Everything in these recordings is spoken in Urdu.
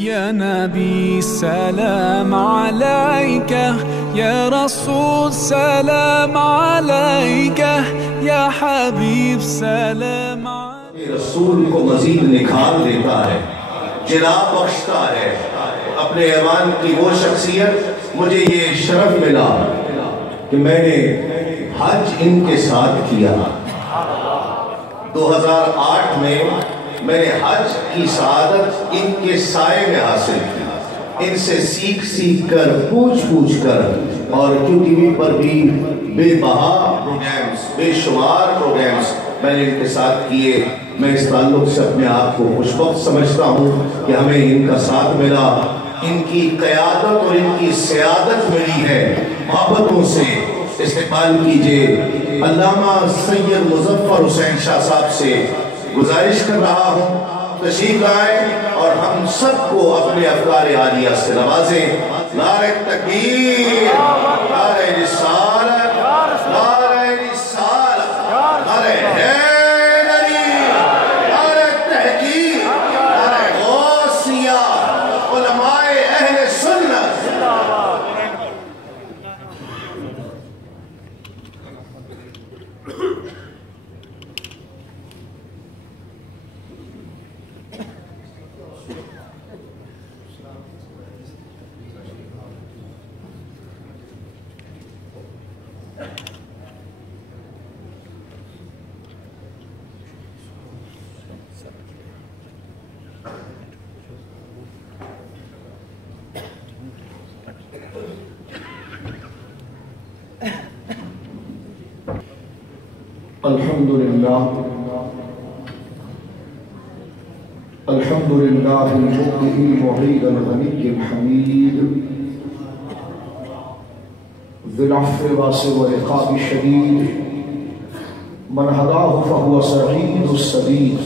يا نبي سلام عليك، يا رسول سلام عليك، يا حبيب سلام عليك. رسول کو مزید نکھار دیتا ہے، جناب بخشتا ہے. اپنے ایمان کی وہ شخصیت، مجھے یہ شرف ملا کہ میں نے حج ان کے ساتھ کیا. 2008 میں نے حج کی سعادت ان کے سائے میں حاصل کی. ان سے سیکھ کر، پوچھ کر، اور کیو ٹی وی پر بھی بے بہا پروگرامز، بے شمار پروگرامز میں نے ان کے ساتھ کیے. میں اس تعلق سے اپنے آپ کو خوشبخت سمجھتا ہوں کہ ہمیں ان کا ساتھ ملا، ان کی قیادت اور ان کی سیادت ملی ہے. محبتوں سے استقبال کیجئے. علامہ سید مظفر حسین شاہ صاحب سے گزارش کر رہا ہوں تشریف لائیں اور ہم سب کو اپنے افکار عالیہ سے نوازیں. نعرہ تکبیر، نعرہ رسالت، نعرہ رسالت، نعرہ حیدری، نعرہ تحقیق، نعرہ غوثیہ، علماء اہل سنت. الحمدللہ المبدئ المعید الغنی الحمید ذی العفو الواسع والعقاب الشدید من هداه فهو سعید السدید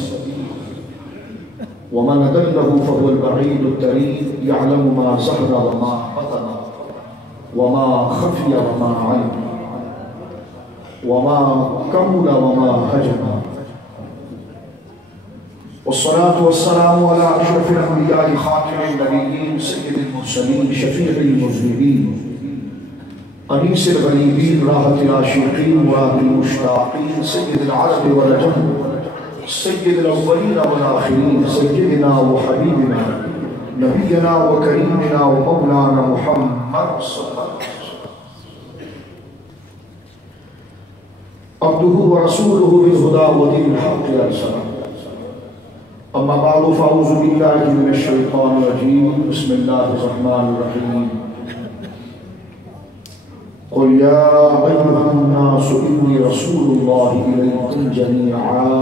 ومن أضله فهو البعید الطرید يعلم ما ظهر وما بطن وما خفي وما علم وما كمل وما هجم. والصلاة والسلام على أشرف الأنبياء خاتم النبيين سيد المرسلين شفيع المذنبين أنيس الغريبين راحة العاشقين مراد المشتاقين سيد العرب والعجم سيد الأولين والآخرين سيدنا وحبيبنا نبينا وكريمنا ومولانا محمد صلى الله عليه وسلم عبده ورسوله بالهدى ودين الحق والسلام. أما بعد فأعوذ بالله من الشيطان الرجيم. بسم الله الرحمن الرحيم. قل يا أيها الناس إني رسول الله إليكم جميعا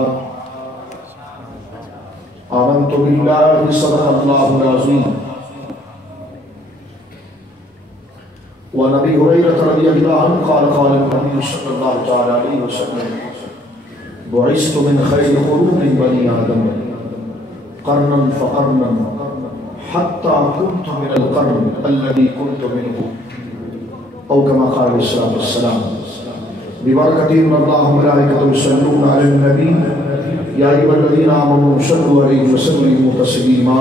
آمنت بالله صدق الله العظيم. وعن ابي هريره رضي الله عنه قال قال النبي صلى الله تعالى عليه وسلم بعثت من خير قرون بني آدم قرنا فقرنا حتى كنت من القرن الذي كنت منه أو كما قال عليه الصلاة والسلام. ببركة إن الله وملائكته يصلون على النبي يا أيها الذين آمنوا صلوا عليه وسلموا تسليما.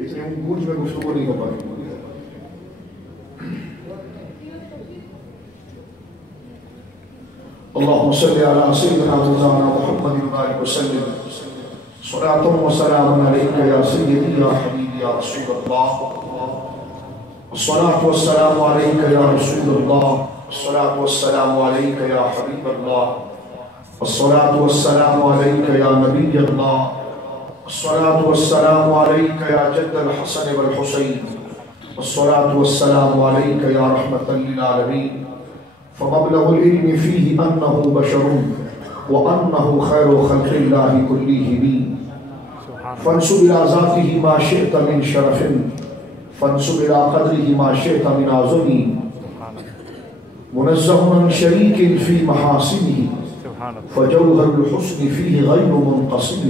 اتنے گونج میں گفتگو نہیں ہو پائی. اللهم صل على سيدنا مولانا محمد وآله وسلم صلاة وسلام عليك يا سيدي يا حبيبي يا رسول الله. الصلاة والسلام عليك يا رسول الله. الصلاة والسلام عليك يا حبيب الله. الصلاة والسلام عليك يا نبي الله. الصلاة والسلام عليك يا جد الحسن والحسين. الصلاة والسلام عليك يا رحمة للعالمين. فمبلغ العلم فيه أنه بشر وأنه خير خلق الله كلهم. فانسب إلى ذاته ما شئت من شرف، فانسب إلى قدره ما شئت من عظم. منزه عن شريك في محاسنه فجوهر الحسن فيه غير منقسم.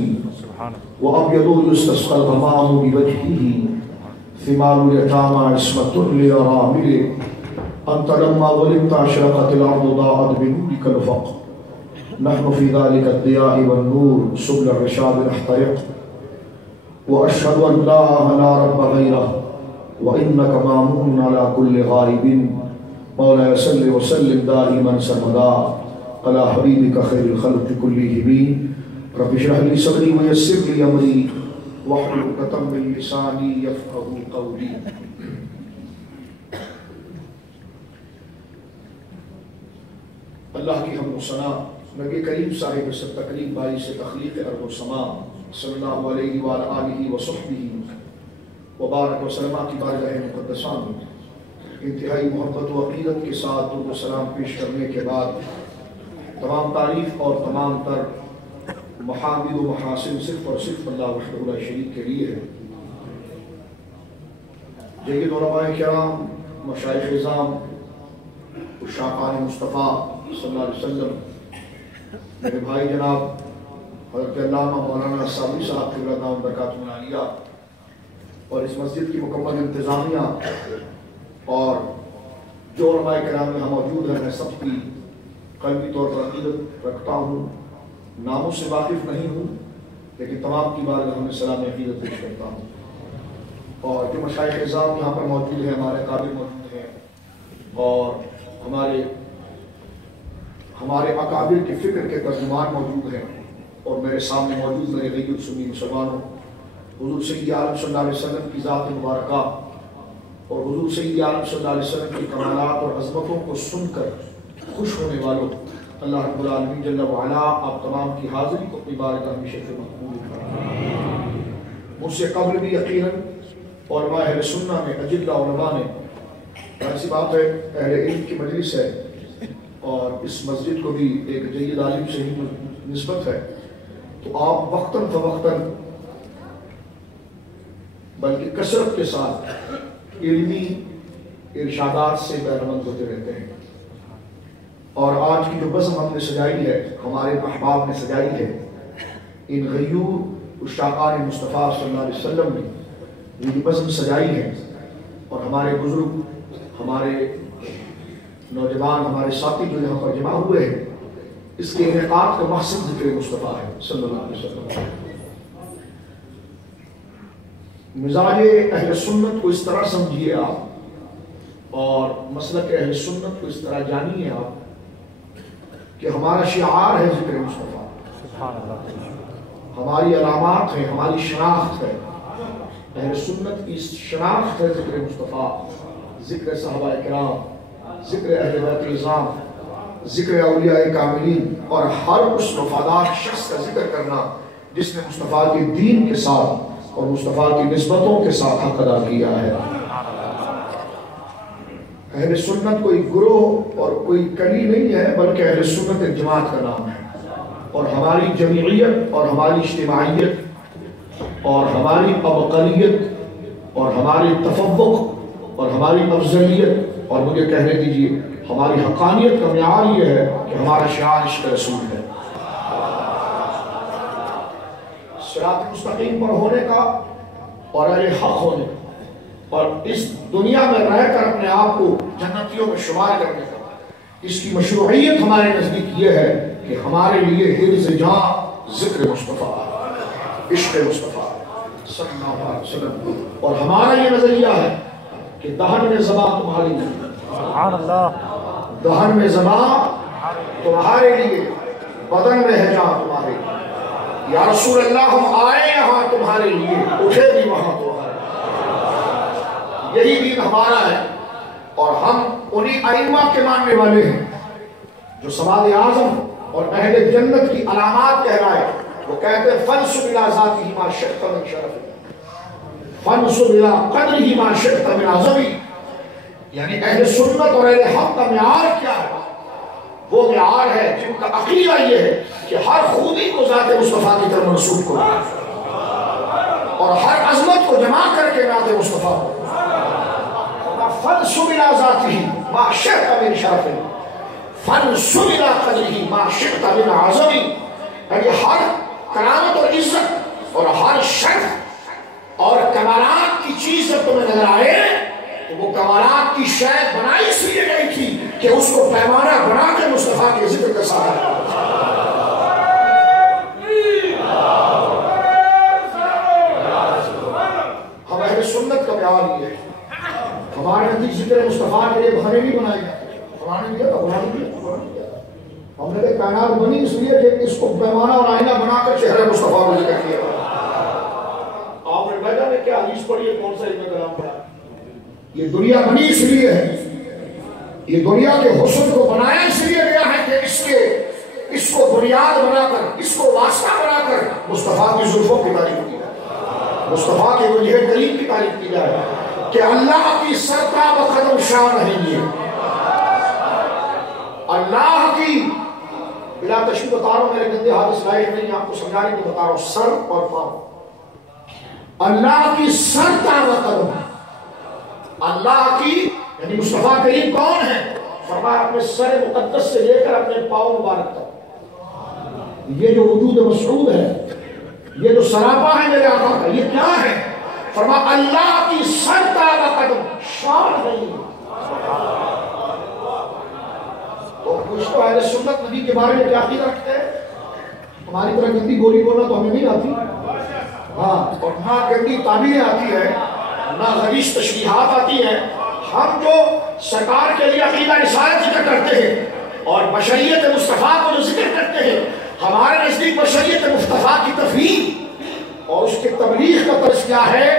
وأبيض يستسقى الغمام بوجهه ثمار اليتامى عصمة للأرامل. أنت لما ولدت أشرقت الأرض ضاءت بنورك الأفق نحن في ذلك الضياء والنور سبل الرشاد نحترق وأشهد أن لا رب غيره وإنك مامون على كل غائب مولاي صل وسلم دائما سرمدا على حبيبك خير الخلق كلهم رب اشرح لي صدري ويسر لي أمري واحلل عقدة من لساني يفقهوا قولي. اللہ کی حمد و ثنا نبی کریم صاحب سے تکریم باعث تخلیق ارض و سما صلی اللہ علیہ وآلہ وصحبہ وبارک وسلم کی بارگاہ مقدسہ میں انتہائی محبت و عقیدت کے ساتھ درود و سلام پیش کرنے کے بعد تمام تعریف اور تمام تر محامد و محاسن صرف اور صرف اللہ وحدہ لا شریک کے لیے ہے. جید علماء کرام، مشائخ اعظام، عشاقان مصطفیٰ صلی اللہ علیہ وسلم، میرے بھائی جناب حضرت علامہ مولانا صابری صاحب قبلہ دامت برکاتہ العالیہ اور اس مسجد کی مکمل انتظامیہ اور جو علماء کرام یہاں موجود ہیں، میں سب کی قلبی طور پر عقیدت رکھتا ہوں. ناموں سے واقف نہیں ہوں لیکن تمام کی بارگاہ میں سلام عقیدت پیش کرتا ہوں. اور جو مشائخ اعظام یہاں پر موجود ہیں، ہمارے قابل موجود ہیں اور ہمارے اکابر کے فکر کے ترجمان موجود ہیں اور میرے سامنے موجود میرے غیر سنی مسلمانوں، حضور سید عالم صلی اللہ علیہ وسلم کی ذات مبارکہ اور حضور سید عالم صلی اللہ علیہ وسلم کی کمالات اور عظمتوں کو سن کر خوش ہونے والوں، اللہ رب العالمین جل وعلا آپ تمام کی حاضری کو اپنی بارگاہ میں شرف مقبول فرمائے. مجھ سے قبل بھی یقیناً علماء اہل سنہ میں اجلہ علماء نے، ایسی بات ہے اہل علم کی مجلس ہے اور اس مسجد کو بھی ایک جید عالم سے ہی نسبت ہے، تو آپ وقتاً فوقتاً بلکہ کثرت کے ساتھ علمی ارشادات سے بہرمند ہوتے رہتے ہیں. اور آج کی جو بزم ہم نے سجائی ہے، ہمارے احباب نے سجائی ہے، ان غیور عشاقان مصطفیٰ صلی اللہ علیہ وسلم نے یہ بزم سجائی ہے اور ہمارے بزرگ، ہمارے نوجوان، ہمارے ساتھی جو یہاں پر جمع ہوئے ہیں، اس کے انعقاد کا مقصد ذکر مصطفیٰ ہے صلی اللہ علیہ وسلم. مزاج اہل سنت کو اس طرح سمجھیے آپ اور مسلک اہل سنت کو اس طرح جانیے آپ کہ ہمارا شعار ہے ذکر مصطفیٰ، ہماری علامات ہیں، ہماری شناخت ہے. اہل سنت کی شناخت ہے ذکر مصطفیٰ، ذکر صحابہ کرام، ذکر اہل بیت العظام، ذکر اولیاء کاملین اور ہر اس وفادار شخص کا ذکر کرنا جس نے مصطفیٰ کے دین کے ساتھ اور مصطفیٰ کی نسبتوں کے ساتھ حق ادا کیا ہے. اہل سنت کوئی گروہ اور کوئی کلی نہیں ہے بلکہ اہل سنت ایک جماعت کا نام ہے. اور ہماری جمعیت اور ہماری اجتماعیت اور ہماری ابقلیت اور ہماری تفوق اور ہماری افضلیت اور مجھے کہنے دیجیے ہماری حقانیت کا معیار یہ ہے کہ ہمارا شعار عشق رسول ہے. صراط مستقیم پر ہونے کا اور اہل حق ہونے کا اور اس دنیا میں رہ کر اپنے آپ کو جنتیوں میں شمار کرنے کا، اس کی مشروعیت ہمارے نزدیک یہ ہے کہ ہمارے لیے حفظ جان ذکر مصطفیٰ، عشق مصطفیٰ صلی اللہ علیہ وسلم. اور ہمارا یہ نظریہ ہے کہ دہن میں زبان تمہاری نہیں، سبحان اللہ، دہن میں زبان تمہارے لیے، بدن میں ہے جان تمہارے لیے. یا رسول اللہ ہم آئے یہاں تمہارے لیے، اٹھے بھی وہاں تمہارے، یہی دین ہمارا ہے. اور ہم انہی ائمہ کے ماننے والے ہیں جو سواد اعظم اور اہل جنت کی علامات کہلائے. وہ کہتے ہیں فنسب الی ذاتہ ما شئت من شرف، فنسب الی قدرہ ما شئت من عظم. یعنی اہل سنت اور اہل حق کا معیار کیا ہے؟ وہ معیار ہے جن کا عقیدہ یہ ہے کہ ہر خوبی کو ذات مصطفیٰ کی طرف منسوب کرو اور ہر عظمت کو جمع کر کے ذات مصطفیٰ کو. فنسب الی ذاتہ ما شئت من شرف، فنسب الی قدرہ ما شئت من عظم. یعنی ہر کرامت اور عزت اور ہر شرف اور کمالات کی چیز جب تمہیں نظر آئے وہ کمالات کی شاید بنائی اس لیے گئی تھی کہ اس کو پیمانہ بنا کے مصطفیٰ کے ذکر کا سہارا۔ ہم اہل سنت کا بیان یہ ہے، ہمارے نزدیک ذکر مصطفیٰ کے لیے بہانے نہیں بنائے جاتے، قرآن دیا تو قرآن دیا، ہم نے کائنات بنی اس لیے کہ اس کو پیمانہ اور آئینہ بنا کر چہرے مصطفیٰ کو ذکر کیا۔ آپ نے بیٹھا نے کیا حدیث پڑھی ہے، کون سا علم کلام پڑھا؟ یہ دنیا بنی اس لیے ہے، یہ دنیا کے حسن کو بنایا اس لیے گیا ہے کہ اس کو بنیاد بنا کر، اس کو واسطہ بنا کر مصطفیٰ کی زلفوں کی تعریف کی جائے، مصطفیٰ کے وجہ کریم کی تعریف کی جائے کہ اللہ کی سرتاب قدم شان ہے یہ، اللہ کی بلا تشبیہ بتا رہا ہوں، میرے گندے ہاتھ اس لائق نہیں، آپ کو سمجھانے کی بتا رہا ہوں، سر اور پاؤں، اللہ کی سرتاب قدم، اللہ کی یعنی مصطفیٰ کریم کون ہے؟ فرمایا اپنے سر مقدس سے لے کر اپنے پاؤں مبارک تک، یہ جو وجود مسعود ہے، یہ جو سراپا ہے میرے آقا کا، یہ کیا ہے؟ فرمایا اللہ کی سرتاب قدم شان ہے۔ تو کچھ تو اہل سنت نبی کے بارے میں کیا عقیدہ رکھتے ہیں؟ ہماری طرح گندی بولی بولنا تو ہمیں نہیں آتی، ہاں، اور نہ گندی تعبیریں آتی ہے، نہ غلیظ تشریحات آتی ہیں۔ ہم جو سرکار کے لیے عقیدہ رسالت ذکر کرتے ہیں اور بشریت مصطفیٰ کو جو ذکر کرتے ہیں، ہمارے نزدیک بشریت مصطفیٰ کی تفہیم اور اس کے تبلیغ کا طرز کیا ہے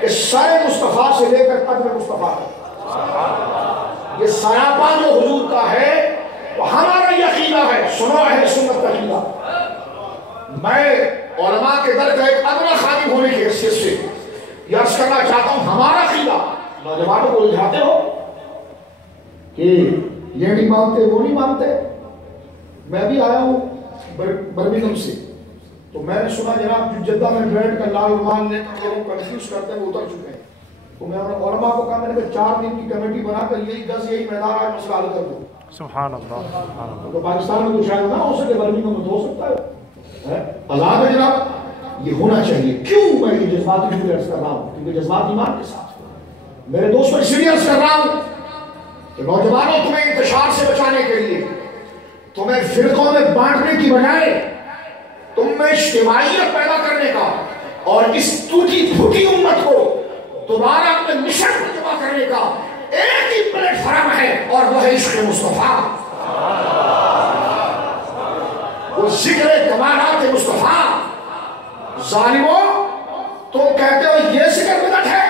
کہ سر مصطفیٰ سے لے کر قدم مصطفیٰ ہے، یہ سراپا جو حضور کا ہے، تو ہمارا یہ عقیدہ ہے۔ سنو اہل سنت کا عقیدہ، میں علماء کے در کا ایک ادنا خادم ہونے کی حیثیت سے یہ عرض کرنا چاہتا ہوں، ہمارا عقیدہ نوجوانوں کو الجھاتے ہو کہ یہ نہیں مانتے وہ نہیں مانتے۔ میں بھی آیا ہوں برمنگھم سے، تو میں نے سنا جناب جو جدہ میں بیٹھ کر لال رومال لے کر لوگوں کو کنفیوز کرتے ہیں وہ اتر چکے ہیں، تو میں علماء کو کہا، میں نے کہا 4 دن کی کمیٹی بنا کر یہی 10 یہی میدان آج مسئلہ حل کر دو۔ سبحان اللہ۔ تو پاکستان میں تو شاید نہ ہو سکے، برمنگھم میں تو ہو سکتا ہے، آزاد ہے جناب، یہ ہونا چاہیے۔ کیوں میں یہ جذباتی عرض کر رہا ہوں؟ کیونکہ جذبات ایمان کے ساتھ میرے دوستوں اس لیے عرض کر رہا ہوں کہ نوجوانوں تمہیں انتشار سے بچانے کے لیے، تمہیں فرقوں میں بانٹنے کی بجائے تم میں اجتماعیت پیدا کرنے کا اور اس ٹوٹی پھوٹی امت کو دوبارہ اپنے مشن پر جمع کرنے کا ایک ہی پلیٹ فارم ہے، اور وہ ہے عشق مصطفیٰ، وہ ذکر کمالات مصطفیٰ۔ ظالموں، تم کہتے ہو یہ ذکر بدعت ہے،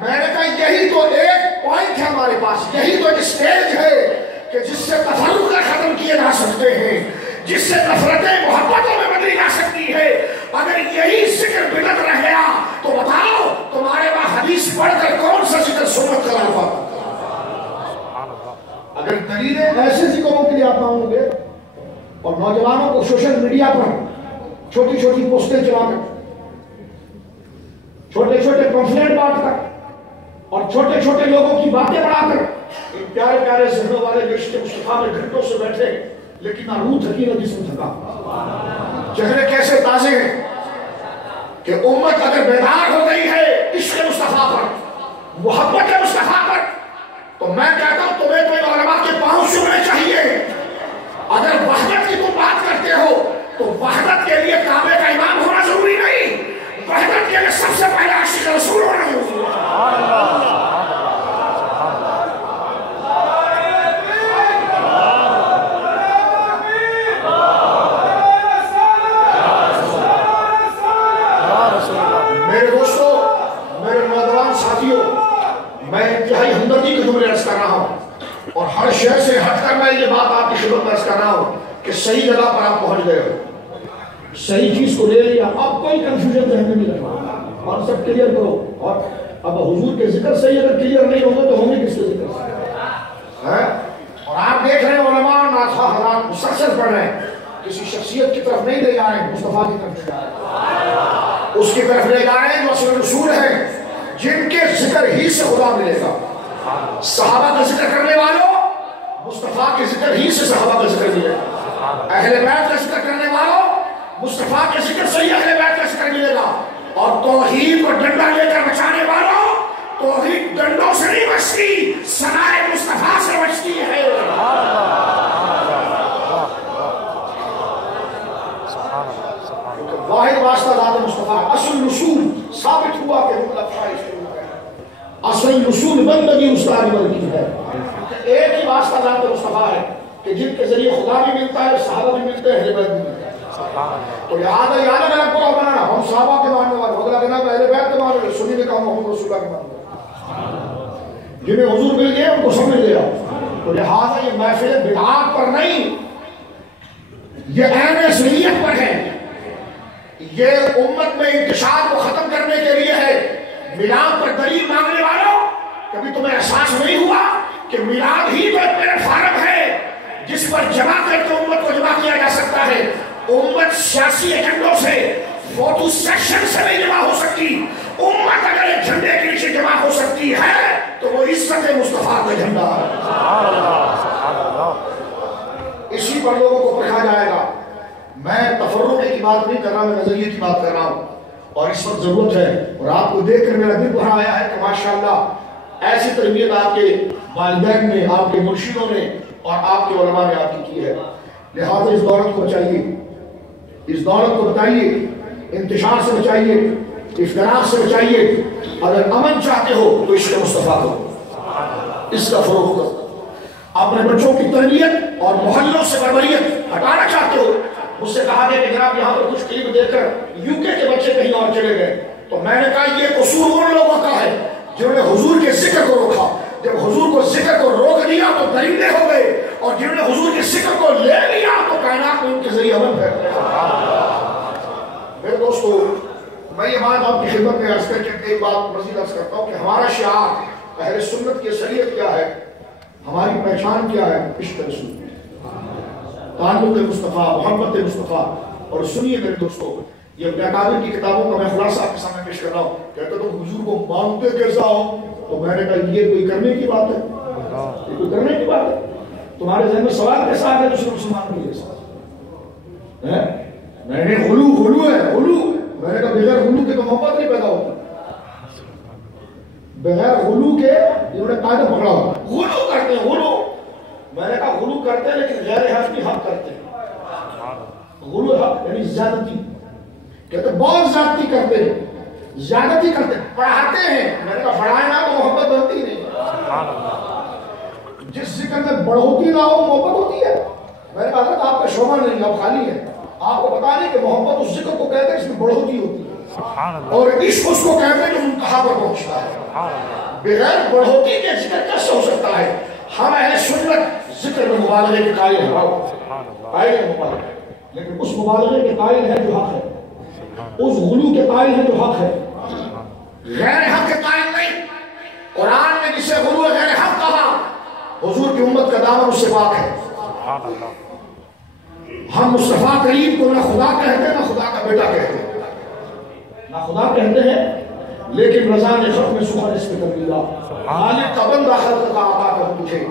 میں نے کہا یہی تو ایک پوائنٹ ہے ہمارے پاس، یہی تو ایک سٹیج ہے کہ جس سے تفرقہ ختم کیے جا سکتے ہیں، جس سے نفرتیں محبتوں میں بدلی جا سکتی ہے۔ اگر یہی ذکر بدعت رہ گیا تو بتاؤ تمہارے وہاں حدیث پڑھ کر کون سا ذکر سنت کا لفظ؟ اگر دلیلیں ایسے ذکروں کے لیے آپ مانگو گے اور نوجوانوں کو سوشل میڈیا پر چھوٹی چھوٹی پوسٹیں چلا کر، چھوٹے چھوٹے پمفلیٹ بانٹ کر اور چھوٹے چھوٹے لوگوں کی باتیں بڑھا کر، ان پیارے پیارے ذہنوں والے جو عشق مصطفیٰ میں گھنٹوں سے بیٹھے لیکن نہ روح تھکی نہ جسم تھکا، چہرے کیسے تازے ہیں کہ امت اگر بیدار ہو گئی ہے عشق مصطفیٰ پر، محبت مصطفیٰ پر، تو میں کہتا ہوں تمہیں تو علماء کے پاؤں چھونے چاہیے۔ اگر وحدت کی تم بات کرتے ہو تو وحدت کے لیے کعبے کا امام ہونا ضروری نہیں، وحدت کے لیے سب سے پہلے عاشق رسول ہونا ضروری ہے۔ میرے دوستوں، میرے نوجوان ساتھیوں، میں انتہائی ہمدردی کے جملے عرض کر رہا ہوں اور ہر شہر سے ہٹ کر میں یہ بات آپ کی خدمت میں عرض کر رہا ہوں کہ صحیح جگہ پر آپ پہنچ گئے ہو، صحیح چیز کو لے لیا، اب کوئی کنفیوژن ذہن میں نہیں رکھنا اور سب کلیئر کرو۔ اور اب حضور کے ذکر سے اگر کلیئر نہیں ہوگا تو ہوں گے کس کے ذکر سے؟ اور آپ دیکھ رہے ہیں علماء ناصحہ حضرات مسلسل پڑھ رہے ہیں، کسی شخصیت کی طرف نہیں لے جا رہے ہیں، مصطفیٰ کی طرف لے جا رہے ہیں، اس کی طرف لے جا رہے ہیں جو اصل رسول ہیں، جن کے ذکر ہی سے خدا ملے گا۔ صحابہ کا ذکر کرنے والوں، مصطفیٰ کے ذکر ہی سے صحابہ کا ذکر ملے گا۔ اہل بیت کا ذکر کرنے والوں، مصطفیٰ کے ذکر سے ہی اہل بیت کا ذکر ملے گا۔ اور توحید کو ڈنڈا لے کر بچانے والوں، توحید ڈنڈوں سے نہیں بچتی، ثنائے مصطفیٰ سے بچتی ہے۔ واحد واسطہ ذات مصطفیٰ، اصل رسول ثابت ہوا کہ مطلب خواہش ہے، اصل رسول بندگی استاد کی ہے۔ ایک ہی واسطہ ذات مصطفیٰ ہے کہ جن کے ذریعے خدا بھی ملتا ہے، صحابہ بھی ملتے ہیں، اہل بیت بھی ملتے ہیں۔ تو لہٰذا یہ الگ الگ گروہ بنانا، ہم صحابہ کے ماننے والے، بدلا کہنا اہل بیت کے ماننے والے، سنی نے کہا محمد رسول اللہ کے ماننے والے، جنہیں حضور مل گئے ان کو سمجھ لیا۔ تو لہٰذا یہ محفل بدعات پر نہیں، یہ عین اصلیت پر ہے، یہ امت میں انتشار کو ختم کرنے کے لیے ہے۔ میلاد پر دلیل مانگنے والوں، کبھی تمہیں احساس نہیں ہوا کہ میلاد ہی تو ایک پلیٹ فارم ہے جس پر جمع کر کے امت کو جمع کیا جا سکتا ہے۔ امت سیاسی ایجنڈوں سے، فوٹو سیکشن سے نہیں جمع ہو سکتی۔ امت اگر ایک جھنڈے کے نیچے جمع ہو سکتی ہے تو وہ عزت مصطفیٰ کا جھنڈا ہے، اسی پر لوگوں کو پرکھا جائے گا۔ میں تفرقے کی بات نہیں کر رہا، میں نظریے کی بات کر رہا ہوں، اور اس وقت ضرورت ہے، اور آپ کو دیکھ کر میرا دل بھر آیا ہے کہ ماشاءاللہ ایسی تربیت آپ کے والدین نے، آپ کے مرشدوں نے اور آپ کے علماء نے آپ کی ہے۔ لہٰذا اس دولت کو بچائیے، اس دولت کو بتائیے، انتشار سے بچائیے، افتراق سے بچائیے۔ اگر امن چاہتے ہو تو عشق مصطفیٰ کرو، اس کا فروغ کرو۔ اپنے بچوں کی تربیت اور محلوں سے بربریت ہٹانا چاہتے ہو، مجھ سے کہا گیا کہ جناب یہاں پر کچھ کلپ دیکھ کر یو کے بچے کہیں اور چلے گئے، تو میں نے کہا یہ قصور ان لوگوں کا ہے جنہوں نے حضور کے ذکر کو روکا۔ جب حضور کو ذکر کو روک دیا تو درندے ہو گئے، اور جنہوں نے حضور کے ذکر کو لے لیا تو کائنات میں ان کے ذریعے امن پھیل گیا۔ میرے دوستو، میں یہ بات آپ کی خدمت میں عرض کر کے ایک بات مزید عرض کرتا ہوں کہ ہمارا شعار اہل سنت کی اصلیت کیا ہے، ہماری پہچان کیا ہے؟ عشق رسول، تعلق مصطفیٰ، محبت مصطفیٰ۔ اور سنیے میرے دوستو، یہ ابن اکابر کی کتابوں کا میں خلاصہ آپ کے سامنے پیش کر رہا ہوں۔ کہتے تم حضور کو مانتے کیسا ہو؟ تو میں نے کہا یہ کوئی کرنے کی بات ہے، یہ کوئی کرنے کی بات ہے؟ تمہارے ذہن میں سوال کیسا آ گیا دوسرے مسلمان کے لیے؟ میں نے غلو ہے، غلو۔ میں نے کہا بغیر غلو کے تو محبت نہیں پیدا ہوتی، بغیر غلو کے انہوں نے قاعدہ پکڑا ہوا، غلو کرتے ہیں، غلو۔ میں نے کہا غلو کرتے ہیں لیکن غیر حق کی حق کرتے ہیں، غلو حق یعنی زیادتی۔ کہتے ہیں بہت زیادتی کرتے ہیں، زیادتی کرتے ہیں، پڑھاتے ہیں۔ میں نے کہا پڑھائے نہ تو محبت بنتی نہیں۔ جس ذکر میں بڑھوتی نہ ہو محبت ہوتی ہے۔ میں نے کہا حضرت آپ کا شعبہ نہیں، آپ خالی ہے، آپ کو پتا نہیں کہ محبت اس ذکر کو کہتے ہیں اس میں بڑھوتی ہوتی ہے، اور عشق اس کو کہتے ہیں جو منتہا پر پہنچتا ہے۔ بغیر بڑھوتی کے ذکر کیسے ہو سکتا ہے؟ ہم اہل سنت ذکر میں مبالغے کے قائل ہیں، قائل ہیں مبالغے، لیکن اس مبالغے کے قائل ہے جو حق ہے، اس غلو کے قائل ہے جو حق ہے، غیر حق کے قائل نہیں۔ قرآن نے جسے غلو غیر حق کہا، حضور کی امت کا دامن اس سے پاک ہے۔ ہم مصطفیٰ کریم کو نہ خدا کہتے ہیں نہ خدا کا بیٹا کہتے ہیں، نہ خدا کہتے ہیں، لیکن رضا نے خط میں سخن اس پہ کر دیا، خالق کا بندہ خلق کا آقا کا پوچھے۔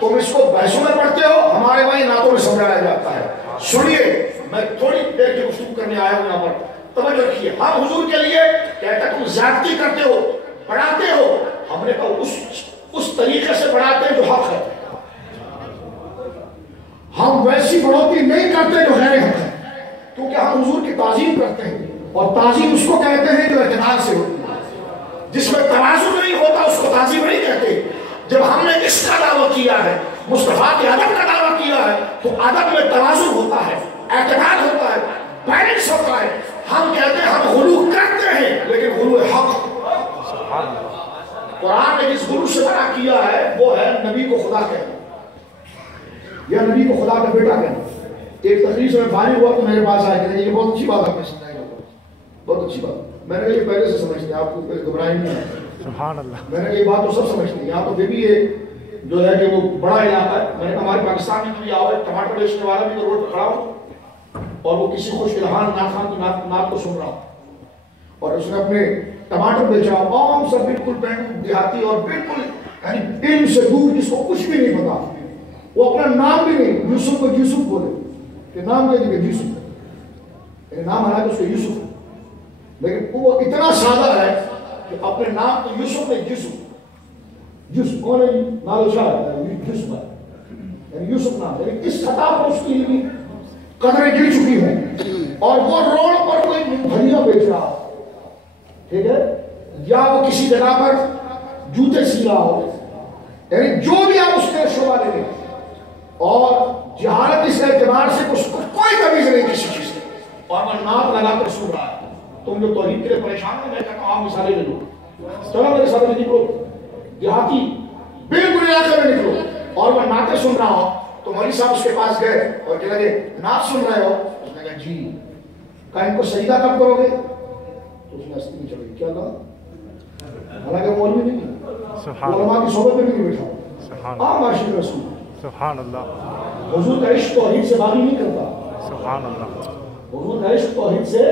تم اس کو بحثوں میں پڑھتے ہو، ہمارے وہاں نعتوں میں سمجھایا جاتا ہے۔ سنیے، میں تھوڑی دیر کی گفتگو کرنے آیا ہوں یہاں پر، توجہ رکھیے۔ ہم حضور کے لیے کہتے ہیں تم زیادتی کرتے ہو، بڑھاتے ہو۔ ہم نے کہا اس طریقے سے بڑھاتے ہیں جو حق ہے، ہم ویسی بڑھوتی نہیں کرتے جو غیر حق ہے، کیونکہ ہم حضور کی تعظیم کرتے ہیں، اور تعظیم اس کو کہتے ہیں جو اعتدال سے ہوتی ہے۔ جس میں توازن نہیں ہوتا اس کو تعظیم نہیں کہتے۔ جب ہم نے اس کا دعویٰ کیا ہے، مصطفیٰ کے ادب کا دعویٰ کیا ہے، تو ادب میں توازن ہوتا ہے، اعتدال ہوتا ہے، بیلنس ہوتا ہے۔ ہم کہتے ہیں ہم غلو کرتے ہیں لیکن غلو حق۔ قرآن نے جس غلو سے منع کیا ہے وہ ہے نبی کو خدا کہنا یا نبی کو خدا کا بیٹا کہنا۔ ایک تقریر سے میں فارغ ہوا تو میرے پاس آئے کہ یہ بہت اچھی بات آپ نے سمجھائی، بہت اچھی بات۔ میں نے کہا یہ پہلے سے سمجھتے ہیں، آپ کو پہلے گھبرائی نہیں ہے۔ سبحان اللہ۔ میں نے کہا یہ بات تو سب سمجھتے ہیں، یہاں تو بھی ہے جو ہے کہ وہ بڑا علاقہ ہے۔ میں نے کہا ہمارے پاکستان میں کبھی آؤ، ٹماٹر بیچنے والا بھی روڈ پہ کھڑا ہو اور وہ کسی خوش الحان ناخوان کی نعت کو سن رہا ہو، اور اس نے اپنے ٹماٹر بیچا، عام سب بالکل پینڈو دیہاتی اور بالکل یعنی علم سے دور، جس کو کچھ بھی نہیں پتا، وہ اپنا نام بھی نہیں، یوسف کو یوسف بولے کہ نام کیا دیکھے یوسف، نام حالانکہ اس کو یوسف، لیکن وہ اتنا سادہ ہے کہ اپنے نام کو یوسف نے جسم کون ہے نالو شاہ جسم ہے یعنی یوسف نام یعنی اس سطح پر اس کی قدریں گر چکی ہیں اور وہ روڈ پر کوئی مونگپھلیاں بیچ رہا ٹھیک ہے یا وہ کسی جگہ پر جوتے سی رہا ہو یعنی جو بھی آپ اس کے شعبہ لے لیں اور جہالت اس اعتبار سے کوئی تمیز نہیں کسی چیز کی اور وہ ناک لگا کر سن رہا ہے تم جو توحید کے لیے پریشان ہو میں کہتا ہوں آپ مثالیں لے لو چلو میرے ساتھ نکلو دیہاتی بالکل علاقے میں نکلو اور وہ نعتیں سن رہا ہو تو مولوی صاحب اس کے پاس گئے اور کہ لگے نعت سن رہے ہو اس نے کہا جی کہا ان کو سجدہ کب کرو گے تو اس نے ہستی میں چلو کیا کہا حالانکہ مولوی نہیں علماء کی صحبت میں بھی نہیں بیٹھا آپ معاشر رسول سبحان اللہ حضور کا عشق توحید سے باغی نہیں کرتا سبحان اللہ حضور کا عشق توحید سے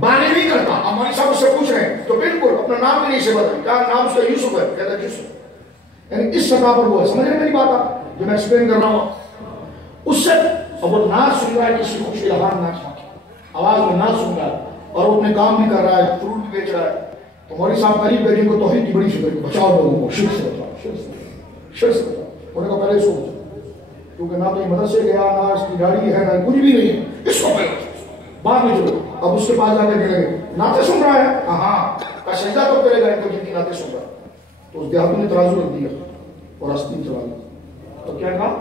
باغی نہیں کرتا ہماری صاحب اس سے پوچھ رہے ہیں تو بالکل اپنا نام بھی نہیں سے بتا کیا نام اس کا یوسف ہے کہتا یوسف یعنی اس سطح پر وہ ہے سمجھ رہے میری بات آپ جو میں ایکسپلین کر رہا ہوں اس سے اب وہ ناچ سن رہا ہے کسی خوشی لہان ناچ آواز میں ناچ سن رہا ہے اور وہ اپنے کام بھی کر رہا ہے فروٹ بھی بیچ رہا ہے تو مولوی صاحب قریب گئے جن کو توحید کی بڑی فکر بچاؤ لوگوں کو شرک سے بچاؤ شرک سے بچاؤ انہوں نے کہا پہلے سوچ کیونکہ نہ تو یہ مدرسے گیا نہ اس کی گاڑی ہے نہ کچھ بھی نہیں ہے اس کو پہلے بعد میں چلو اب اس کے پاس جا کے کہنے لگے نعتیں سن رہا ہے ہاں کا سجدہ کب کرے گا ان کو جن کی نعتیں سن رہا ہے تو اس دیہاتوں نے ترازو رکھ دیا اور آستین چلا دیا تو کیا کہا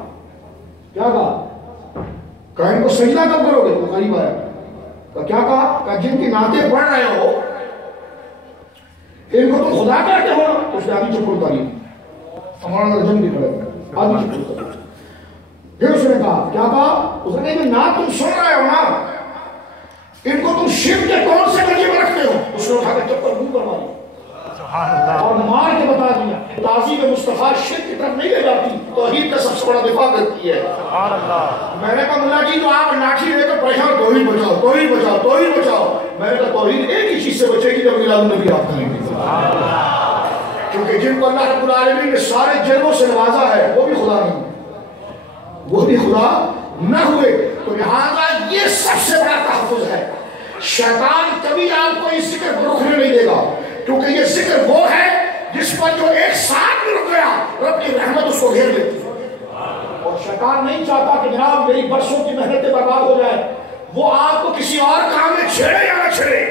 کہا ان کو سجدہ کب کرو گے تو قریب آیا کیا کہا جن کی نعتیں پڑھ رہے ہو ان کو تو خدا کہتے ہو تو اس نے آدھی چپڑ اتاری ہمارا رجم بھی کھڑے آدھی چپڑ اتاری پھر اس نے کہا کیا کہا اس نے کہا نعت تم سن رہے ہو نا ان کو تم شرک کے کون سے درجے میں رکھتے ہو اس نے اٹھا کر چپڑ منہ کروا دی اور مار کے بتا دیا کہ تعظیم مصطفیٰ شرک کی طرف نہیں لے جاتی توحید کا سب سے بڑا دفاع کرتی ہے میں نے کہا ملا جی تو آپ لاٹھی لے کر پریشان توحید بچاؤ توحید بچاؤ توحید بچاؤ میں نے کہا توحید ایک ہی چیز سے بچے گی جب میلاد النبی آپ کریں گے کیونکہ جن کو اللہ رب العالمین نے سارے جلووں سے نوازا ہے وہ بھی خدا نہیں وہ بھی خدا نہ ہوئے تو لہٰذا یہ سب سے بڑا تحفظ ہے شیطان کبھی آپ کو اس ذکر کو رکنے نہیں دے گا کیونکہ یہ ذکر وہ ہے جس پر جو ایک ساتھ میں رک گیا رب کی رحمت اس کو گھیر لیتی ہے اور شیطان نہیں چاہتا کہ جناب میری برسوں کی محنتیں برباد ہو جائے وہ آپ کو کسی اور کام میں چھیڑے یا نہ چھیڑے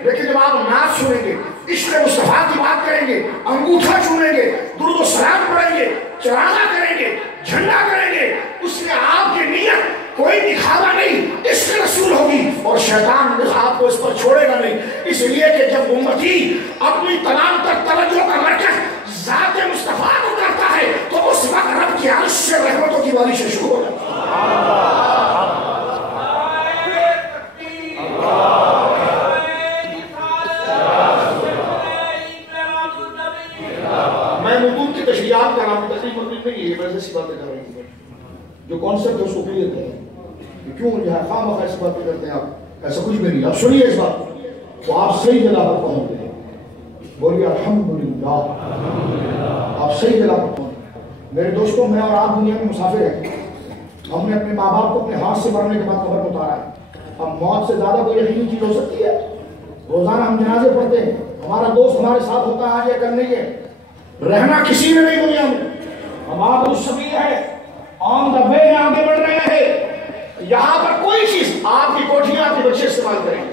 لیکن جب آپ نعت سنیں گے عشق مصطفیٰ کی بات کریں گے انگوٹھا چھوڑیں گے درود و سلام پڑھیں گے چراغا کریں گے جھنڈا کریں گے اس میں آپ کی نیت کوئی دکھاوا نہیں اس کے رسول ہوگی اور شیطان آپ کو اس پر چھوڑے گا نہیں اس لیے کہ جب امتی اپنی تمام تر توجہ کا مرکز ذات مصطفیٰ کو کرتا ہے تو اس وقت رب کی عرش سے رحمتوں کی بارشیں شروع ہو جاتی میں مدود کی تشریحات کر رہا ہوں تشریح مدود نہیں ہے ویسے سی باتیں کر رہی ہوں جو کانسیپٹ ہے اس کو کلیئر کریں کیوں جو ہے خواہ مخواہ ایسی باتیں کرتے ہیں آپ ایسا کچھ بھی نہیں آپ سنیے اس بات تو آپ صحیح جگہ پر پہنچ گئے بولیے الحمدللہ آپ صحیح جگہ پر پہنچ میرے دوستوں میں اور آپ دنیا میں مسافر ہیں ہم نے اپنے ماں باپ کو اپنے ہاتھ سے مرنے کے بعد قبر میں اتارا ہے اب موت سے زیادہ کوئی یقینی چیز ہو سکتی ہے روزانہ ہم جنازے پڑھتے ہیں ہمارا دوست ہمارے ساتھ ہوتا ہے آج یہ کر نہیں ہے رہنا کسی نے نہیں دنیا میں ہم آپ کو سبھی ہے آن دا وے میں آگے بڑھ رہے ہیں یہاں پر کوئی چیز آپ کی کوٹھیاں آپ کے بچے استعمال کریں گے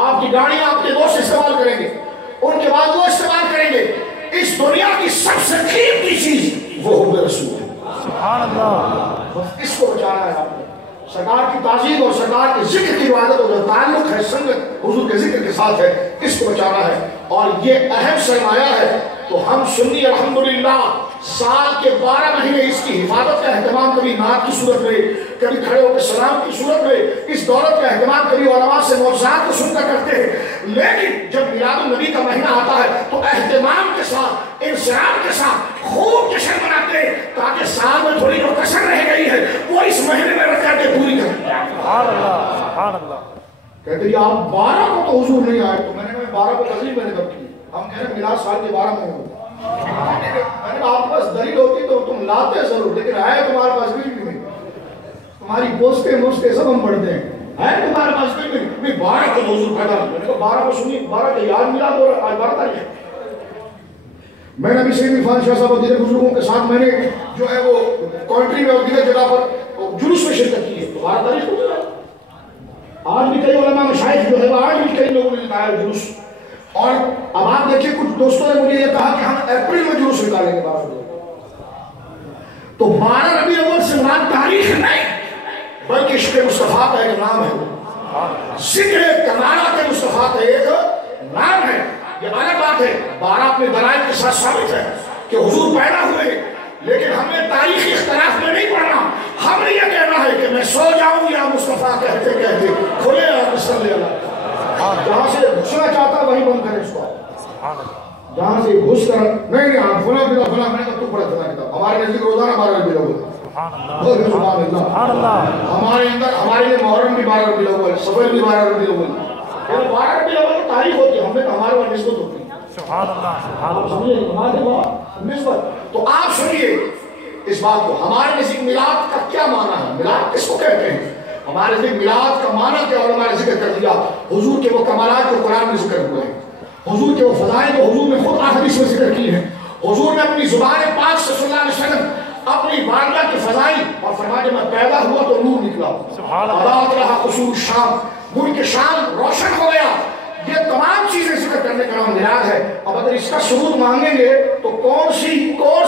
آپ کی گاڑیاں آپ کے دوست استعمال کریں گے ان کے بعد وہ استعمال کریں گے اس دنیا کی سب سے قیمتی چیز وہ حب رسول ہے سبحان اللہ بس اس کو بچانا ہے آپ نے سرکار کی تعظیم اور سرکار کے ذکر کی عبادت اور تعلق ہے سنگت حضور کے ذکر کے ساتھ ہے اس کو بچانا ہے اور یہ اہم سرمایہ ہے تو ہم سنی الحمدللہ سال کے 12 مہینے اس کی حفاظت کا اہتمام کبھی نعت کی صورت میں کبھی کھڑے ہو کے سلام کی صورت میں اس دولت کا اہتمام کبھی علماء سے معجزات کو سن کر کرتے ہیں لیکن جب میلاد النبی کا مہینہ آتا ہے تو اہتمام کے ساتھ انصراف کے ساتھ خوب جشن مناتے ہیں تاکہ سال میں تھوڑی جو کسر رہ گئی ہے وہ اس مہینے میں رکھ کر کے پوری کریں سبحان اللہ سبحان اللہ کہتے ہیں آپ 12 کو تو حضور نہیں آئے تو میں نے کہا 12 کو تقریب میں نے کب کی ہم کہہ رہے میلاد سال کے 12 مہینے ہوتا میں نے کہا آپ پاس دلیل ہوتی تو تم لاتے ضرور لیکن ہے تمہارے پاس بھی نہیں تمہاری پوسٹیں موسٹیں سب ہم پڑھتے ہیں ہے تمہارے پاس بھی نہیں 12 کو حضور پیدا میں نے کہا 12 کو سنی 12 کا یاد میلاد ہو رہا آج 12 تاریخ ہے میں نے بھی سید عرفان شاہ صاحب اور دیگر بزرگوں کے ساتھ میں نے جو ہے وہ کوئنٹری میں اور دیگر جگہ پر جلوس میں شرکت کی ہے. تمہارا تاریخ کو ہے. آج بھی کئی علماء مشائخ جو ہے وہ آج بھی کئی لوگوں نے نکالا جلوس. اور اب آپ دیکھیں کچھ دوستوں نے مجھے یہ کہا کہ ہم اپریل میں جلوس نکالیں گے. تو 12 ربیع الاول سے مراد تاریخ نہیں بلکہ عشق مصطفیٰ کا ایک نام ہے. ذکر کمالات مصطفیٰ کا ایک نام ہے. یہ الگ بات ہے. 12 اپنے دلائل کے ساتھ ثابت ہے کہ حضور پیدا ہوئے, لیکن ہم نے تاریخی اختلاف میں نہیں پڑھنا. ہم نے یہ کہنا ہے کہ میں سو جاؤں یا مصطفیٰ کہتے کہتے کھلے اور صلی اللہ. جہاں سے گھسنا چاہتا وہی بند کرے اس کو. جہاں سے گھس کر نہیں آپ فلاں بلا فلاں میں نے تو پڑھا تھا کتاب. ہمارے نزدیک روزانہ 12 ربیع الاول. سبحان اللہ. ہمارے اندر ہمارے لیے محرم بھی 12 ربیع الاول, صفر بھی 12 ربیع الاول. 12 ربیع الاول تاریخ ہوتی ہے, ہم نے ہمارے وہاں نسبت ہوتی ہے. سبحان اللہ. سبحان اللہ. سمجھے ہمارے وہاں نسبت. تو آپ سنیے اس بات کو. ہمارے نزدیک میلاد کا کیا معنی ہے؟ میلاد کس کو کہتے ہیں؟ ہمارے نزدیک میلاد کا معنی کیا علماء نے ذکر کر دیا. حضور کے وہ کمالات جو قرآن میں ذکر ہوئے ہیں, حضور کے وہ فضائل جو حضور نے خود حدیث میں ذکر کی ہیں. حضور نے اپنی زبان پاک سے صلی اللہ علیہ وسلم اپنی بارگاہ کی فضائل اور فرمایا کہ میں پیدا ہوا تو نور نکلا. اضاءت رہا قصور شام, ملک شام روشن ہو گیا. یہ تمام چیزیں ذکر کرنے کا نام میلاد ہے. اب اگر اس کا ثبوت مانگیں گے تو کون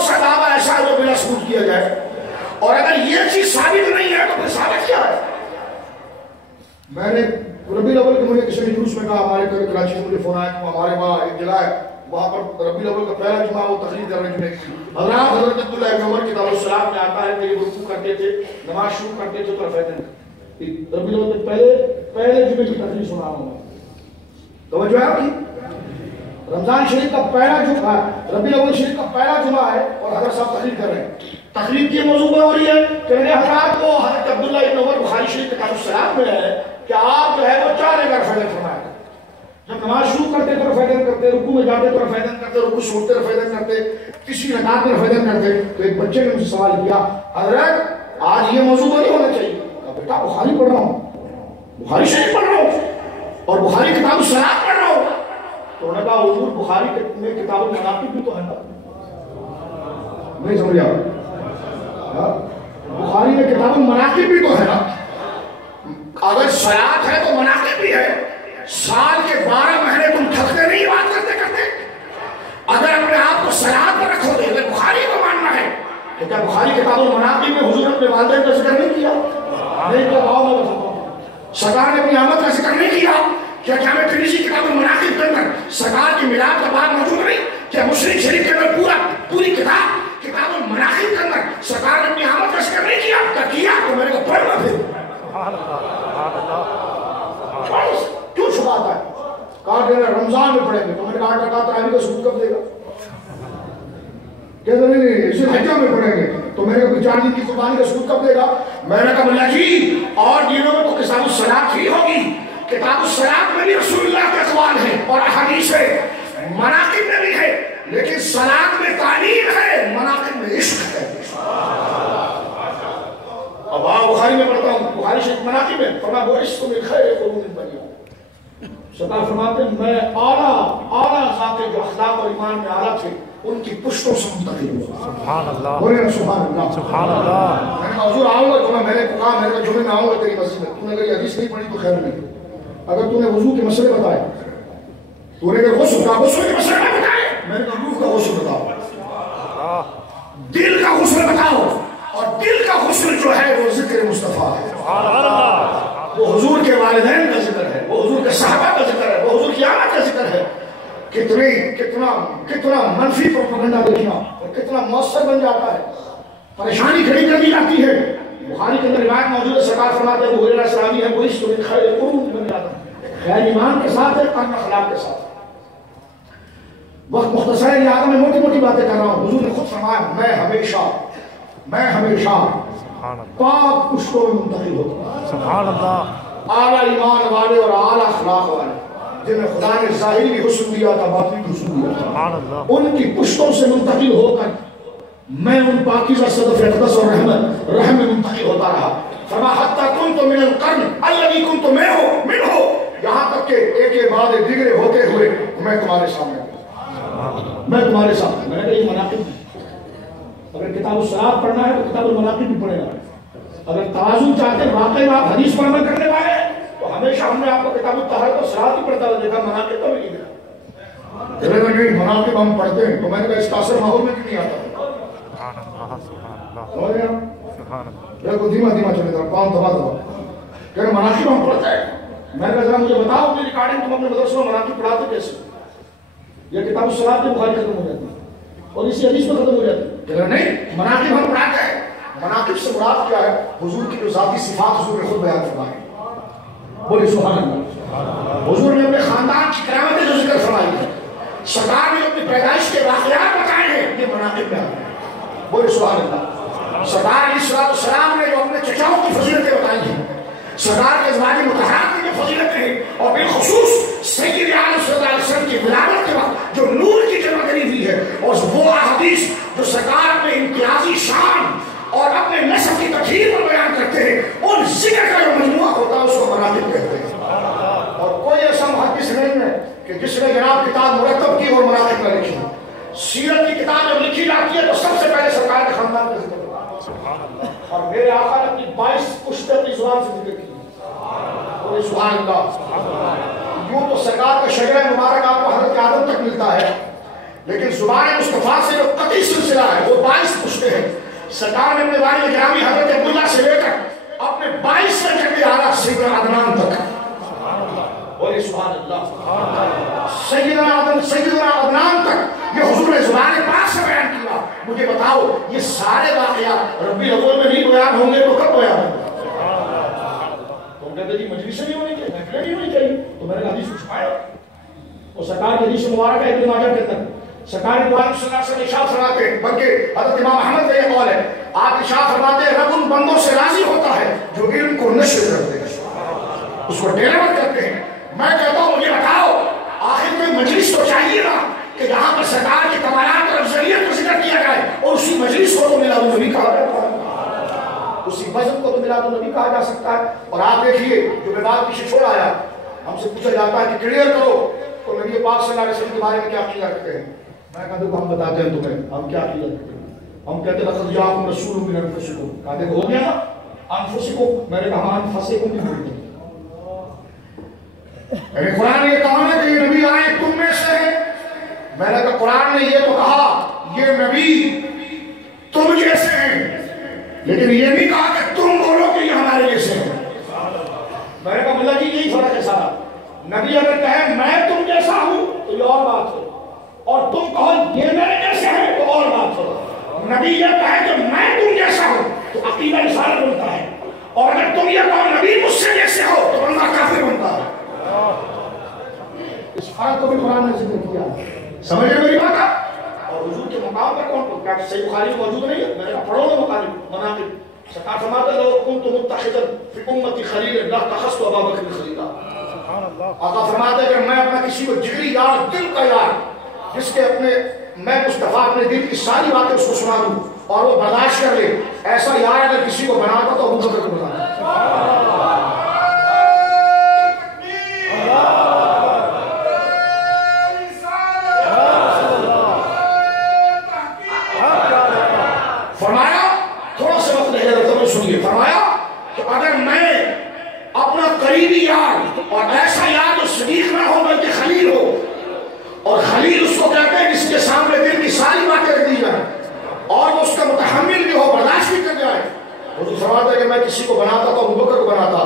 سا دعویٰ ایسا ہے جو بلا ثبوت کیا جائے؟ اور اگر یہ چیز ثابت نہیں ہے تو پھر ثابت کیا ہے؟ میں نے ربیع الاول کے مجھے کسی نے جلوس میں کہا, ہمارے کراچی سے مجھے فون آیا کہ ہمارے وہاں ایک جگہ ہے, وہاں پر ربیع الاول کا پہلا جمعہ وہ تقریر کر رہے ہیں. حضرت عبداللہ ابن عمر کتاب الصلاۃ میں آتا ہے کہ یہ رکوع کرتے تھے, نماز شروع کرتے تھے تو رفعتین. ربیع الاول کے پہلے جمعے کی تقریر سنا رہا ہوں. توجہ ہے آپ کی. رمضان شریف کا پہلا جمعہ, ربیع الاول شریف کا پہلا جمعہ ہے اور حضرت صاحب تقریر کر رہے ہیں. تقریر کی موضوع پر ہو رہی ہے کہ میرے حضرات کو حضرت عبداللہ ابن عمر بخاری شریف کتاب الصلاۃ میں ہے کہ آپ جو ہے وہ 4 جگہ رفعتین فرمایا. جب نماز شروع کرتے تو رفعتین کرتے, رکوع میں جاتے تو رفعتین کرتے, رکوع چھوڑتے رفعتین کرتے, کسی رکعت میں رفعتین کرتے. تو ایک بچے نے مجھ سے سوال کیا, حضرت آج یہ موضوع تو نہیں ہونا چاہیے. بیٹا بخاری پڑھ رہا ہوں, بخاری شریف پڑھ رہا ہوں اور بخاری کتاب الصلاۃ پڑھ رہا ہوں. تو انہوں نے کہا حضور بخاری میں کتاب المناقب بھی تو ہے نا. نہیں سمجھا؟ بخاری میں کتاب المناقب بھی تو ہے نا. اگر صلاۃ ہے تو مناقب بھی ہے. سال کے 12 مہینے تم تھکتے نہیں بات کرتے کرتے. اگر اپنے آپ کو صلاۃ پر رکھو گے, اگر بخاری کو ماننا ہے تو کیا بخاری کتاب المناقب میں حضور اپنے والدین کا ذکر نہیں کیا؟ نہیں کیا. میں بتاتا ہوں, سرکار نے اپنی آمد کا ذکر نہیں کیا. کیا جامع ترمذی کتاب المناقب کے اندر سرکار کی میلاد کا باب موجود نہیں؟ کیا مسلم شریف کے اندر پوری کتاب المناقب کے اندر سرکار نے اپنی آمد کا ذکر نہیں کیا؟ کیا تو میں نے کہا پڑھنا پھر. کیوں چھپاتا ہے؟ کہا کہ رمضان میں پڑھیں گے. تو میں نے کہا 8 رکعت تراویح کا ثبوت کب دے گا؟ کہتے نہیں ذی الحجہ میں پڑھیں گے. تو میں نے کہا 4 دن کی قربانی کا ثبوت کب دے گا؟ میں نے کہا اللہ جی اور دنوں میں تو کتاب الصلاۃ ہی ہوگی. کتاب الصلاۃ میں بھی رسول اللہ کے اقوال ہیں اور احادیث ہے, مناقب میں بھی ہے, لیکن صلاۃ میں تعلیم ہے, مناقب میں عشق ہے. اب بخاری میں پڑھتا ہوں, بخاری شریف مناقب میں فرمایا وہ عشق میں خیر قرون الدنیا. سرکار فرماتے ہیں میں اعلیٰ ذات جو اخلاق اور ایمان میں اعلیٰ تھے ان کی پشتوں سے منتقل ہوا. سبحان اللہ. بولے سبحان اللہ. سبحان اللہ. میں نے کہا حضور آؤں گا جمعہ, میں نے کہا میں نے جمعے میں آؤں گا تیری مسجد میں. تو نے اگر یہ حدیث نہیں پڑھی تو خیر نہیں. اگر تو نے وضو کے مسئلے بتائے, تو نے اگر غسل کے مسئلے بتائے, میں نے کہا روح کا غسل بتاؤ, دل کا غسل بتاؤ. اور دل کا غسل جو ہے وہ ذکر مصطفیٰ ہے. سبحان اللہ. وہ حضور کے والدین کا ذکر ہے, وہ حضور کے صحابہ کا ذکر ہے, وہ حضور کی آمد کا ذکر ہے. کتنا منفی پروپیگنڈا دیکھنا اور کتنا مؤثر بن جاتا ہے. پریشانی کھڑی کر دی جاتی ہے. بخاری کے اندر روایت موجود ہے, سرکار فرماتے ہیں ابو ہریرہ صحابی ہے, وہ اس تو خیر قرون بن جاتا ہے. خیر ایمان کے ساتھ ہے, قرن اخلاق کے ساتھ. وقت مختصر ہے, یہاں میں موٹی موٹی باتیں کر رہا ہوں. حضور نے خود فرمایا میں ہمیشہ پاک پشتوں میں منتقل ہوتا ہوں. سبحان اللہ. اعلیٰ ایمان والے اور اعلیٰ اخلاق والے جنہیں خدا نے ظاہری بھی حسن دیا تھا, باطنی بھی حسن دیا تھا, سبحان اللہ. ان کی پشتوں سے منتقل ہو کر میں ان پاکیزہ صدف اقدس اور رحم میں منتقل ہوتا رہا. فرمایا حتی کنت من القرن الذی کنت منہ, یہاں تک کہ ایک بعد دیگرے ہوتے ہوئے میں تمہارے سامنے. میں تمہارے ساتھ. میں نے کہا یہ مناقب ہے. اگر کتاب الصلاۃ پڑھنا ہے تو کتاب المناقب بھی پڑھے گا. اگر توازن چاہتے ہیں واقعی آپ حدیث پر عمل کرنے والے تو ہمیشہ ہم نے آپ کو کتاب الطہارت اور صلاۃ ہی پڑھتا ہوا دیکھا, مناقب تو نہیں دیکھا. نہیں مناقب ہم پڑھتے ہیں. تو میں نے کہا اس کا اثر ماحول میں کیوں نہیں آتا؟ دھیما دھیما چلے گا, پاؤں دبا دبا کہ مناقب ہم پڑھتے ہیں. میں نے کہا ذرا مجھے بتاؤ کہ ریکارڈنگ تم اپنے مدرسوں میں مناقب پڑھاتے کیسے؟ یہ کتاب الصلاۃ میں بخاری ختم ہو جاتی ہے اور اسی حدیث میں ختم ہو جاتی ہے. کہ نہیں مناقب ہم پڑھاتے ہیں. مناقب سے مراد کیا ہے؟ حضور کی جو ذاتی صفات حضور نے خود بیان فرمائی. بولیے سبحان اللہ. حضور نے اپنے خاندان کی کرامتیں جو ذکر فرمائی ہے, سرکار نے اپنی پیدائش کے واقعات بتائے ہیں, یہ مناقب میں آتے ہیں. بولیے سبحان اللہ. سرکار علیہ السلام نے جو اپنے چچاؤں کی فضیلتیں بتائی ہیں, سرکار کے ازواج مطہرات کی جو فضیلتیں ہیں, اور بالخصوص سید عالم صلی اللہ علیہ وسلم کی ولادت کے وقت جو نور کی جمع کری ہوئی ہے, اور وہ احادیث جو سرکار اپنے امتیازی شان اور اپنے نسب کی تطہیر پر بیان کرتے ہیں, ان ذکر کا جو مجموعہ ہوتا ہے اس کو مناقب کہتے ہیں. اور کوئی ایسا محدث نہیں ہے کہ جس نے جناب کتاب مرتب کی اور مناقب نہ لکھی. سیرت کی کتاب جب لکھی جاتی ہے تو سب سے پہلے سرکار کے خاندان کا ذکر ہوتا ہے. اور میرے آقا نے اپنی 22 پشتیں اپنی زبان سے ذکر کی. اور سبحان اللہ. یوں تو سرکار کا شجرہ مبارک آپ کو حضرت آدم تک ملتا ہے, لیکن زبان مصطفیٰ سے جو قطعی سلسلہ ہے وہ 22 پشتیں ہیں. سرکار نے اپنے والد گرامی حضرت عبداللہ سے لے کر اپنے 22 جد اعلیٰ سیدنا عدنان تک. بولے سبحان اللہ. سیدنا عدنان تک یہ حضور نے زبان پاک سے بیان کیا. مجھے بتاؤ یہ سارے واقعات ربیع الاول میں نہیں بیان ہوں گے تو کب بیان ہوں گے؟ تم کہتے جی مجلسیں نہیں ہونی چاہیے, محفلیں نہیں ہونی چاہیے. تو میں نے حدیث کو چھپایا اور سرکار کی حدیث مبارکہ ابن ماجہ کے تک سرکار صلی اللہ علیہ وسلم ارشاد فرماتے ہیں, بلکہ حضرت امام احمد کا یہ قول ہے, آپ ارشاد فرماتے ہیں رب ان بندوں سے راضی ہوتا ہے جو علم کو نشر کرتے ہیں, اس کو ڈیلیور کرتے ہیں. میں کہتا ہوں مجھے بتاؤ آخر کوئی مجلس تو چاہیے نا کہ جہاں پر سرکار کی کمالات اور افضلیت کا ذکر کیا جائے, اور اسی مجلس کو تو میلاد النبی کہا جاتا ہے, اسی مذہب کو تو میلاد النبی کہا جا سکتا ہے. اور آپ دیکھیے جو بیمار پیچھے چھوڑ آیا, ہم سے پوچھا جاتا ہے کہ کلیئر کرو تو نبی پاک صلی اللہ علیہ وسلم کے بارے میں کیا عقیدہ رکھتے ہیں. میں کہا دیکھو ہم بتاتے ہیں تمہیں ہم کیا عقیدہ رکھتے ہیں. ہم کہتے ہیں لقد جاءکم رسول من انفسکم. کہا دیکھو ہو گیا نا انفسکم. میں نے کہا انفسکم بھی بولتے ہیں. قرآن یہ کہا ہے کہ یہ نبی آئے تم میں سے ہے. میں نے کہا قرآن نے یہ تو کہا یہ نبی تم جیسے ہیں, لیکن یہ نہیں کہا کہ تم بولو کہ یہ ہمارے جیسے ہیں. میں نے کہا ملا جی یہی فرق ہے سارا. نبی اگر کہے میں تم جیسا ہوں تو یہ اور بات ہو, اور تم کہو یہ میرے جیسے ہیں تو اور بات ہو. نبی یہ کہے کہ میں تم جیسا ہوں تو عقیدہ رسالت بنتا ہے, اور اگر تم یہ کہو نبی مجھ سے جیسے ہو تو بندہ کافر بنتا ہے. اس فرق کو بھی قرآن نے ذکر کیا. سمجھ رہے میری بات آپ؟ اور حضور کے مقام پر کون کیا صحیح بخاری موجود نہیں ہے؟ میں نے کہا پڑھو نا مقالب مناقب. سرکار فرماتے لو کنت متخذا فی امتی خلیلا لاتخذت ابا بکر خلیلا. آقا فرماتے کہ میں اپنا کسی کو جگری یار, دل کا یار, جس کے اپنے میں مصطفیٰ اپنے دل کی ساری باتیں اس کو سنا دوں اور وہ برداشت کر لے, ایسا یار اگر کسی کو بناتا تو ابو بکر کو بناتا. فرمایا تھوڑا سا وقت رہ جاتا تو سنیے. فرمایا کہ اگر میں اپنا قریبی یار اور ایسا یار جو صدیق نہ ہو بلکہ خلیل ہو, اور خلیل اس کو کہتے ہیں جس کے سامنے دل کی ساری باتیں رکھ دی جائیں اور وہ اس کا متحمل بھی ہو, برداشت بھی کر جائے. حضور فرماتا ہے کہ میں کسی کو بناتا تو ابو بکر کو بناتا,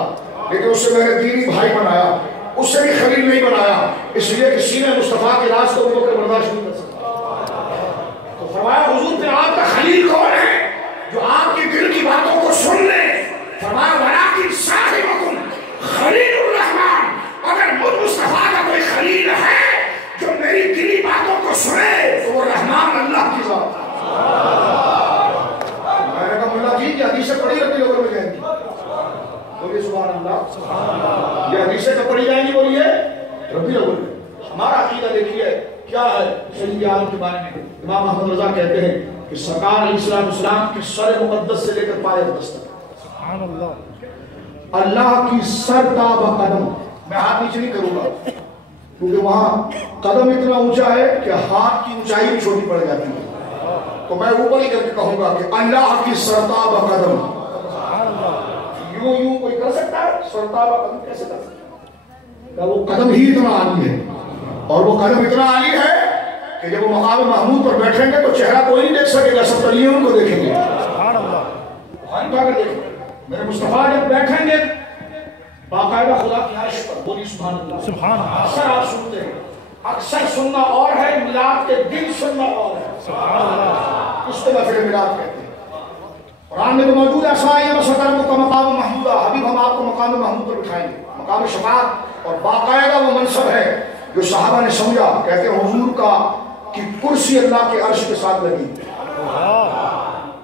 لیکن اس سے میں نے دینی بھائی بنایا, اس سے بھی خلیل نہیں بنایا, اس لیے کہ سینہ مصطفیٰ کے راز کو ابو بکر برداشت نہیں کر سکتا. تو فرمایا حضور پھر آپ کا خلیل کون ہے جو آپ کے دل کی باتوں کو سن لے. فرمایا ولکن صاحبکم خلیل الرحمن. اگر مجھ مصطفیٰ کا کوئی خلیل ہے جو میری دلی باتوں کو سنے تو وہ رحمان اللہ کی ذات. میں نے کہا ملا جی یہ حدیثیں پڑھی ربیع الاول میں جائیں گی. بولیے سبحان اللہ. یہ حدیثیں کب پڑھی جائیں گی؟ بولیے ربیع الاول میں. ہمارا عقیدہ دیکھیے کیا ہے سید عالم کے بارے میں. امام احمد رضا کہتے ہیں کہ سرکار علیہ السلام کے سر مقدس سے لے کر پائے اقدس تک اللہ کی سر تا بقدم. میں ہاتھ نیچے نہیں کروں گا, کیونکہ وہاں قدم اتنا اونچا ہے کہ ہاتھ کی اونچائی بھی چھوٹی پڑ جاتی ہے. تو میں اوپر ہی کر کے کہوں گا کہ اللہ کی سرتاب قدم. یوں کوئی کر سکتا ہے؟ سرتاب قدم کیسے کر سکتا ہے؟ وہ قدم ہی اتنا عالی ہے، اور وہ قدم اتنا عالی ہے کہ جب وہ مقام محمود پر بیٹھیں گے تو چہرہ کوئی نہیں دیکھ سکے گا، سب تلیے ان کو دیکھیں گے. بخاری اٹھا کر دیکھیں میرے مصطفیٰ جب بیٹھیں گے باقاعدہ خدا کی عرش پر. بولی سبحان اللہ. سبحان اللہ. اکثر آپ سنتے ہیں، اکثر سننا اور ہے، میلاد کے دن سننا اور ہے. سبحان اللہ. اس کو محفل میلاد کہتے ہیں. قرآن میں تو موجود ہے اسماء مسطر کو مقام محمودہ. حبیب ہم آپ کو مقام محمود پر بٹھائیں گے، مقام شفاعت. اور باقاعدہ وہ منصب ہے جو صحابہ نے سمجھا. کہتے ہیں حضور کا کہ کرسی اللہ کے عرش کے ساتھ لگی.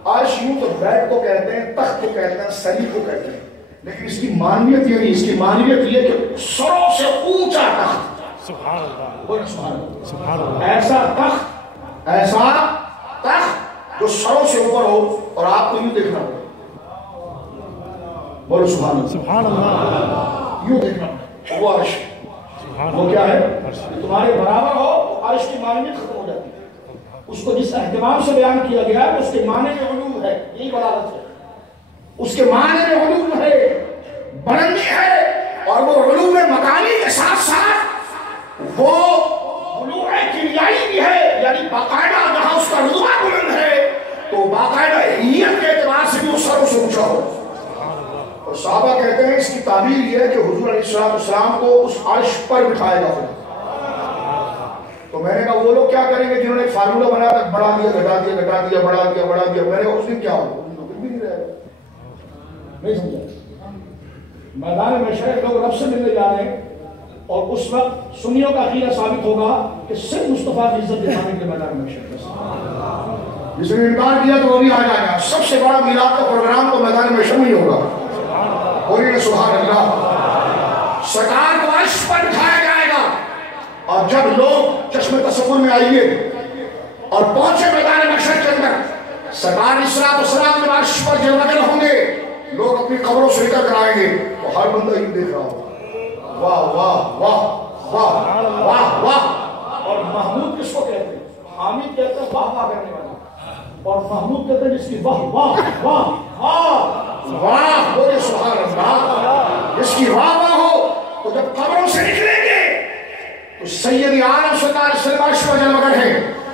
عرش یوں تو بیڈ کو کہتے ہیں، تخت کو کہتے ہیں، سری کو کہتے ہیں، لیکن اس کی معنویت یہ نہیں. اس کی معنویت یہ کہ سروں سے اونچا تخت. سبحان اللہ. سبحان اللہ. ایسا تخت، ایسا تخت جو سروں سے اوپر ہو اور آپ کو یوں دیکھنا ہو. بولو سبحان اللہ. سبحان اللہ. یوں دیکھنا ہو. وہ عرش وہ کیا ہے؟ تمہارے برابر ہو. عرش کی معنویت ختم ہو جاتی ہے. اس کو جس اہتمام سے بیان کیا گیا ہے اس کے معنی میں علو ہے. یہی بلاغت ہے. اس کے معنی میں علو ہے، بلندی ہے، اور وہ علو میں مکانی کے ساتھ ساتھ وہ علو کیمیائی بھی ہے. یعنی باقاعدہ جہاں اس کا رتبہ بلند ہے تو باقاعدہ حیت کے اعتبار سے بھی وہ سر سے اونچا ہو. اور صحابہ کہتے ہیں اس کی تعبیر یہ ہے کہ حضور علیہ السلام کو اس عرش پر بٹھائے گا. تو میں نے کہا وہ لوگ کیا کریں گے جنہوں نے فارمولہ بنا کر بڑھا دیا گھٹا دیا گھٹا دیا بڑھا دیا بڑھا دیا. میں نے کہا اس دن کیا ہو؟ کچھ بھی نہیں رہے گا. نہیں سمجھا؟ میدان محشر لوگ رب سے ملنے جا رہے ہیں اور اس وقت سنیوں کا عقیدہ ثابت ہوگا کہ صرف مصطفیٰ کی عزت دکھانے کے میدان محشر. جس نے انکار کیا تو وہ بھی آ جائے گا. سب سے بڑا میلاد کا پروگرام تو میدان محشر میں ہی ہوگا. بولیے سبحان اللہ. سرکار کو عرش پر بٹھایا جائے گا اور جب لوگ چشم تصور میں آئیں گے اور پہنچے میدان محشر کے اندر، سرکار السلام جب عرش پر جلوگر ہوں گے، لوگ اپنی قبروں سے نکل کر آئیں گے تو ہر بندہ یہ دیکھ رہا ہوگا. واہ واہ واہ واہ واہ واہ. اور محمود کس کو کہتے ہیں؟ حامد کہتے ہیں واہ واہ کرنے والا، اور محمود کہتے ہیں جس کی واہ واہ واہ واہ واہ. بولے سبحان اللہ. جس کی واہ واہ ہو تو جب قبروں سے نکلیں گے تو سید عالم صلی اللہ علیہ وسلم عرش پر جلوگر ہے،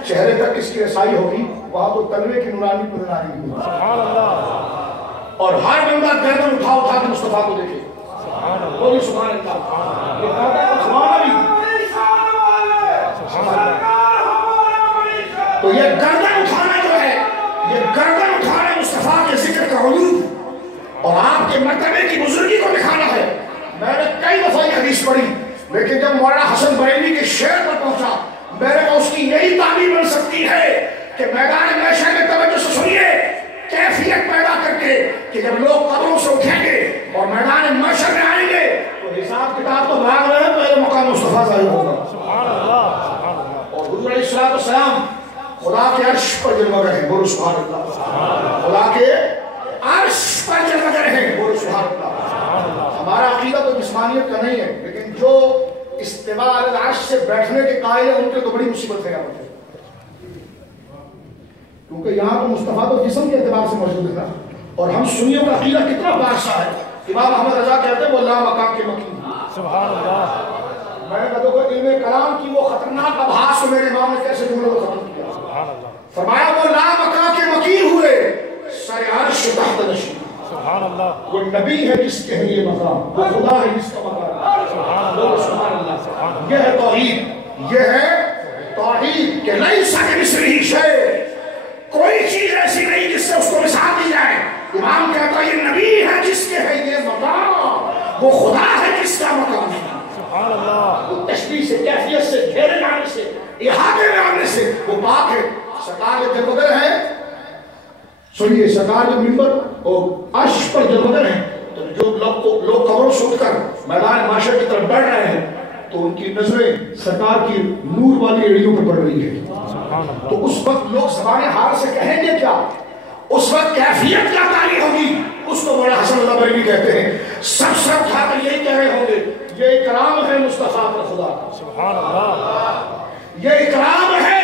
چہرے تک کس کی رسائی ہوگی؟ وہاں تو تلوے کی نورانی نظر آ رہی ہے. سبحان اللہ. اور ہر بندہ گردن اٹھا اٹھا کے مصطفیٰ کو دیکھے. بولی سبحان اللہ. یہ گردن اٹھانا بھی تو یہ گردن اٹھانا جو ہے، یہ گردن اٹھانا مصطفیٰ کے ذکر کا علوم اور آپ کے مرتبے کی بزرگی کو دکھانا ہے. میں نے کئی دفعہ یہ حدیث پڑھی، لیکن جب مولانا حسن بریلوی کے شعر پر پہنچا میں نے کہا اس کی یہی تعبیر بن سکتی ہے کہ میدان محشر میں توجہ سے سنیے کیفیت پیدا کر کے کہ جب لوگ قبروں سے اٹھیں گے اور میدان محشر میں آئیں گے تو حساب کتاب تو بھاگ رہے ہیں، پہلے مقام مصطفیٰ ظاہر ہوگا. اور حضور علیہ السلام خدا کے عرش پر جلوگر ہیں. بولو سبحان اللہ. خدا کے عرش پر جلوگر ہیں. بولو سبحان اللہ. ہمارا عقیدہ تو جسمانیت کا نہیں ہے، لیکن جو استواء علی العرش سے بیٹھنے کے قائل ہیں ان کے تو بڑی مصیبت ہے. کیونکہ یہاں تو مصطفیٰ تو جسم کے اعتبار سے موجود ہے، اور ہم سنیوں کا عقیدہ کتنا بادشاہ ہے. امام احمد رضا کہتے ہیں وہ لا مقام کے مکین. سبحان اللہ. میں نے کہا دیکھو علم کلام کی وہ خطرناک ابحاث میرے امام نے کیسے جملے کو ختم کیا. سبحان اللہ. فرمایا وہ لا مقام کے مکین ہوئے سر عرش تحت نشین. سبحان اللہ. وہ نبی ہے جس کے ہے یہ مقام، وہ خدا ہے جس کا مقام. سبحان اللہ. یہ ہے توحید، یہ ہے توحید کہ لیس کمثلہ شیء. کوئی چیز ایسی نہیں جس سے اس کو مثال دی جائے. امام کہتا ہے یہ نبی ہے جس کے ہے یہ مقام، وہ خدا ہے جس کا مقام ہے. سبحان اللہ. وہ تشبیہ سے، کیفیت سے، گھیرے جانے سے، احاطے میں آنے سے وہ پاک ہے. سرکار کے جلوگر ہے. سنیے سرکار جو منبر اور عرش پر جلوگر ہیں تو جو لوگ قبروں سے اٹھ کر میدان محشر کی طرف بڑھ رہے ہیں تو ان کی نظریں سرکار کی نور والی ایڑیوں پر پڑ رہی ہے. تو اس وقت لوگ زبان حال سے کہیں گے کیا؟ اس وقت کیفیت کیا تاری ہوگی؟ اس کو مولانا حسن اللہ بریلوی کہتے ہیں سب اٹھا کر یہی کہہ رہے ہوں گے یہ اکرام ہے مصطفیٰ پر خدا کا، سبحان اللہ، یہ اکرام ہے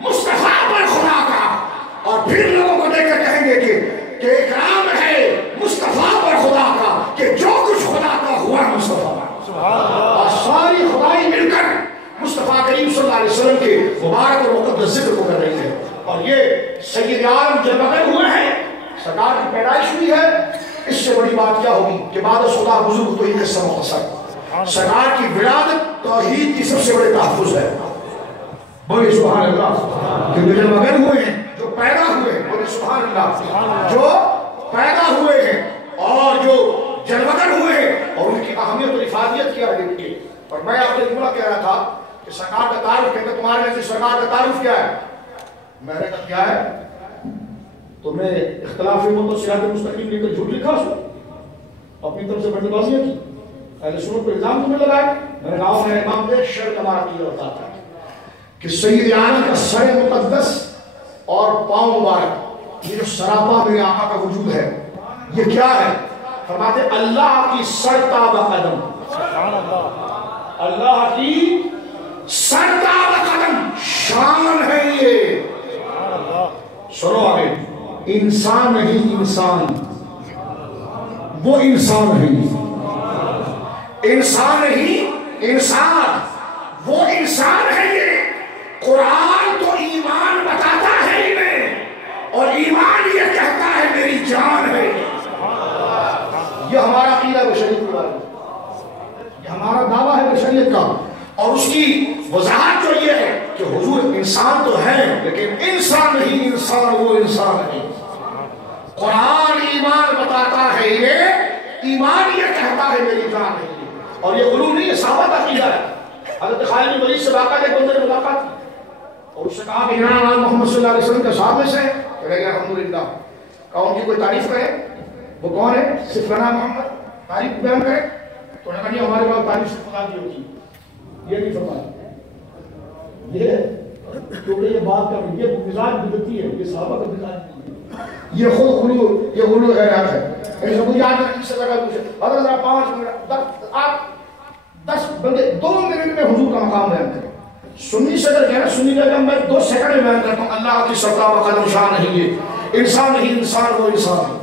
مصطفیٰ پر خدا کا. اور پھر لوگوں کو دیکھ کر کہیں گے کہ اکرام ہے مصطفیٰ پر خدا کا کہ جو کچھ خدا کا ہوا مصطفیٰ پر. اور ساری خدائی مل کر مصطفیٰ کریم صلی اللہ علیہ وسلم کے مبارک اور مقدس ذکر کو کر رہی ہے. اور یہ سید عالم جب بغیر ہوئے ہیں، سرکار کی پیدائش ہوئی ہے، اس سے بڑی بات کیا ہوگی کہ بعد از خدا بزرگ تو یہ قصہ مختصر. سرکار کی ولادت توحید کی سب سے بڑے تحفظ ہے. بولے سبحان اللہ. جو جب بغیر ہوئے ہیں، جو پیدا ہوئے ہیں، بولے سبحان اللہ. جو پیدا ہوئے ہیں اور جو جلوگر ہوئے ہیں، اور ان کی اہمیت اور افادیت کیا ہے دیکھیے. اور میں آپ سے جملہ کہہ رہا تھا کہ سرکار کا تعارف کہتے تمہارے جیسے سرکار کا تعارف کیا ہے؟ میں نے کہا کیا ہے؟ تم نے اختلاف امت اور صراط مستقیم لے کر جھوٹ لکھا اس کو، اپنی طرف سے بڑی بازیاں کی، اہل سنت پر الزام تمہیں لگائے. میں نے کہا میں امام ایک شرط ہمارا کیا بتاتا ہے کہ سید عالم کا سر مقدس اور پاؤں مبارک، یہ جو سراپا میرے آقا کا وجود ہے، یہ کیا ہے؟ فرماتے اللہ کی سرتاب قدم، اللہ کی سرتاب قدم شان ہے. یہ سنو آگے، انسان نہیں انسان، وہ انسان ہے. انسان نہیں انسان، وہ انسان ہے. یہ قرآن تو ایمان بتاتا ہے انہیں، اور ایمان یہ کہتا ہے میری جان ہے. یہ ہمارا عقیدہ بشریت کے بارے میں، یہ ہمارا دعویٰ ہے بشریت کا. اور اس کی وضاحت جو یہ ہے کہ حضور انسان تو ہے لیکن انسان نہیں انسان، وہ انسان ہے. قرآن ایمان بتاتا ہے یہ، ایمان یہ کہتا ہے میری جان ہے. اور یہ غلو نہیں، یہ ثابت عقیدہ ہے. حضرت خالد بن ولید سے واقعہ ایک بندے نے ملاقات کی اور اس سے کہا کہ جناب محمد صلی اللہ علیہ وسلم کا صحابہ سے کہہ گیا الحمدللہ. کہا ان کی کوئی تعریف کرے؟ وہ کون ہے؟ صرف لنا محمد، تعریف بیان کرے. تو انہوں نے کہا ہمارے پاس تعریف سے خدا کی ہوتی ہے. یہ نہیں فرمایا، یہ کیونکہ یہ بات کا یہ مزاج بدتی ہے، یہ صحابہ کا مزاج نہیں ہے. یہ خود غلو، یہ غلو غیرات ہے. ایسا مجھے یاد ہے کسی سے لگا پوچھے اگر ذرا 5 منٹ آپ 10 بندے 2 منٹ میں حضور کا مقام بیان کریں. سنی سے اگر کہنا، سنی کا میں 2 سیکنڈ میں بیان کرتا ہوں اللہ کی سرتاب قدم شان نہیں ہے، انسان نہیں انسان، وہ انسان ہے.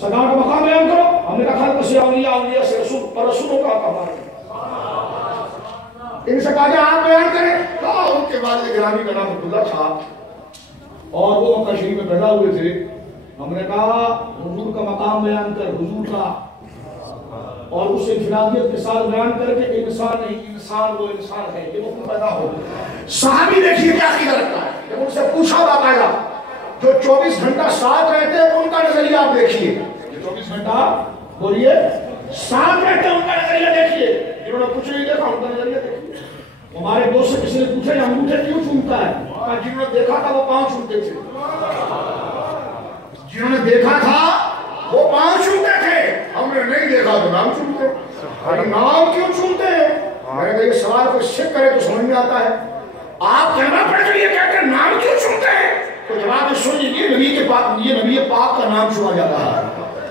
سرکار کا مقام بیان کرو. ہم نے کہا خلق سے اولیاء، اولیاء سے رسول، اور رسولوں کا مقام ہے. ان سے کہا کہ آپ بیان کریں. کہا ان کے والد گرامی کا نام عبداللہ تھا اور وہ مکہ شریف میں پیدا ہوئے تھے. ہم نے کہا حضور کا مقام بیان کر، حضور کا، اور اس انفرادیت کے ساتھ بیان کر کے انسان نہیں انسان، وہ انسان ہے. یہ مفہوم پیدا ہو. صحابی دیکھیے کیا عقیدہ رکھتا ہے. جب ان سے پوچھا باقاعدہ، جو 24 گھنٹہ ساتھ رہتے ہیں ان کا نظریہ آپ دیکھیے. 24 گھنٹہ بولیے ساتھ رہتے ہیں ان کا نظریہ دیکھیے. جنہوں نے کچھ نہیں دیکھا ان کا نظریہ دیکھیے. ہمارے دوست سے کسی نے پوچھا یہ انگوٹھے کیوں چومتا ہے؟ جنہوں نے دیکھا تھا وہ پاؤں چومتے تھے. جنہوں نے دیکھا تھا وہ پاؤں چومتے تھے، ہم نے نہیں دیکھا تو نام چومتے. نام کیوں چومتے ہیں؟ میں نے کہا یہ سوال کوئی سکھ کرے تو سمجھ میں آتا ہے. آپ کلمہ پڑھ کر یہ کہتے ہیں نام کیوں چومتے ہیں؟ تو جواب سنیے، یہ نبی پاک کا نام چھوا جا رہا ہے،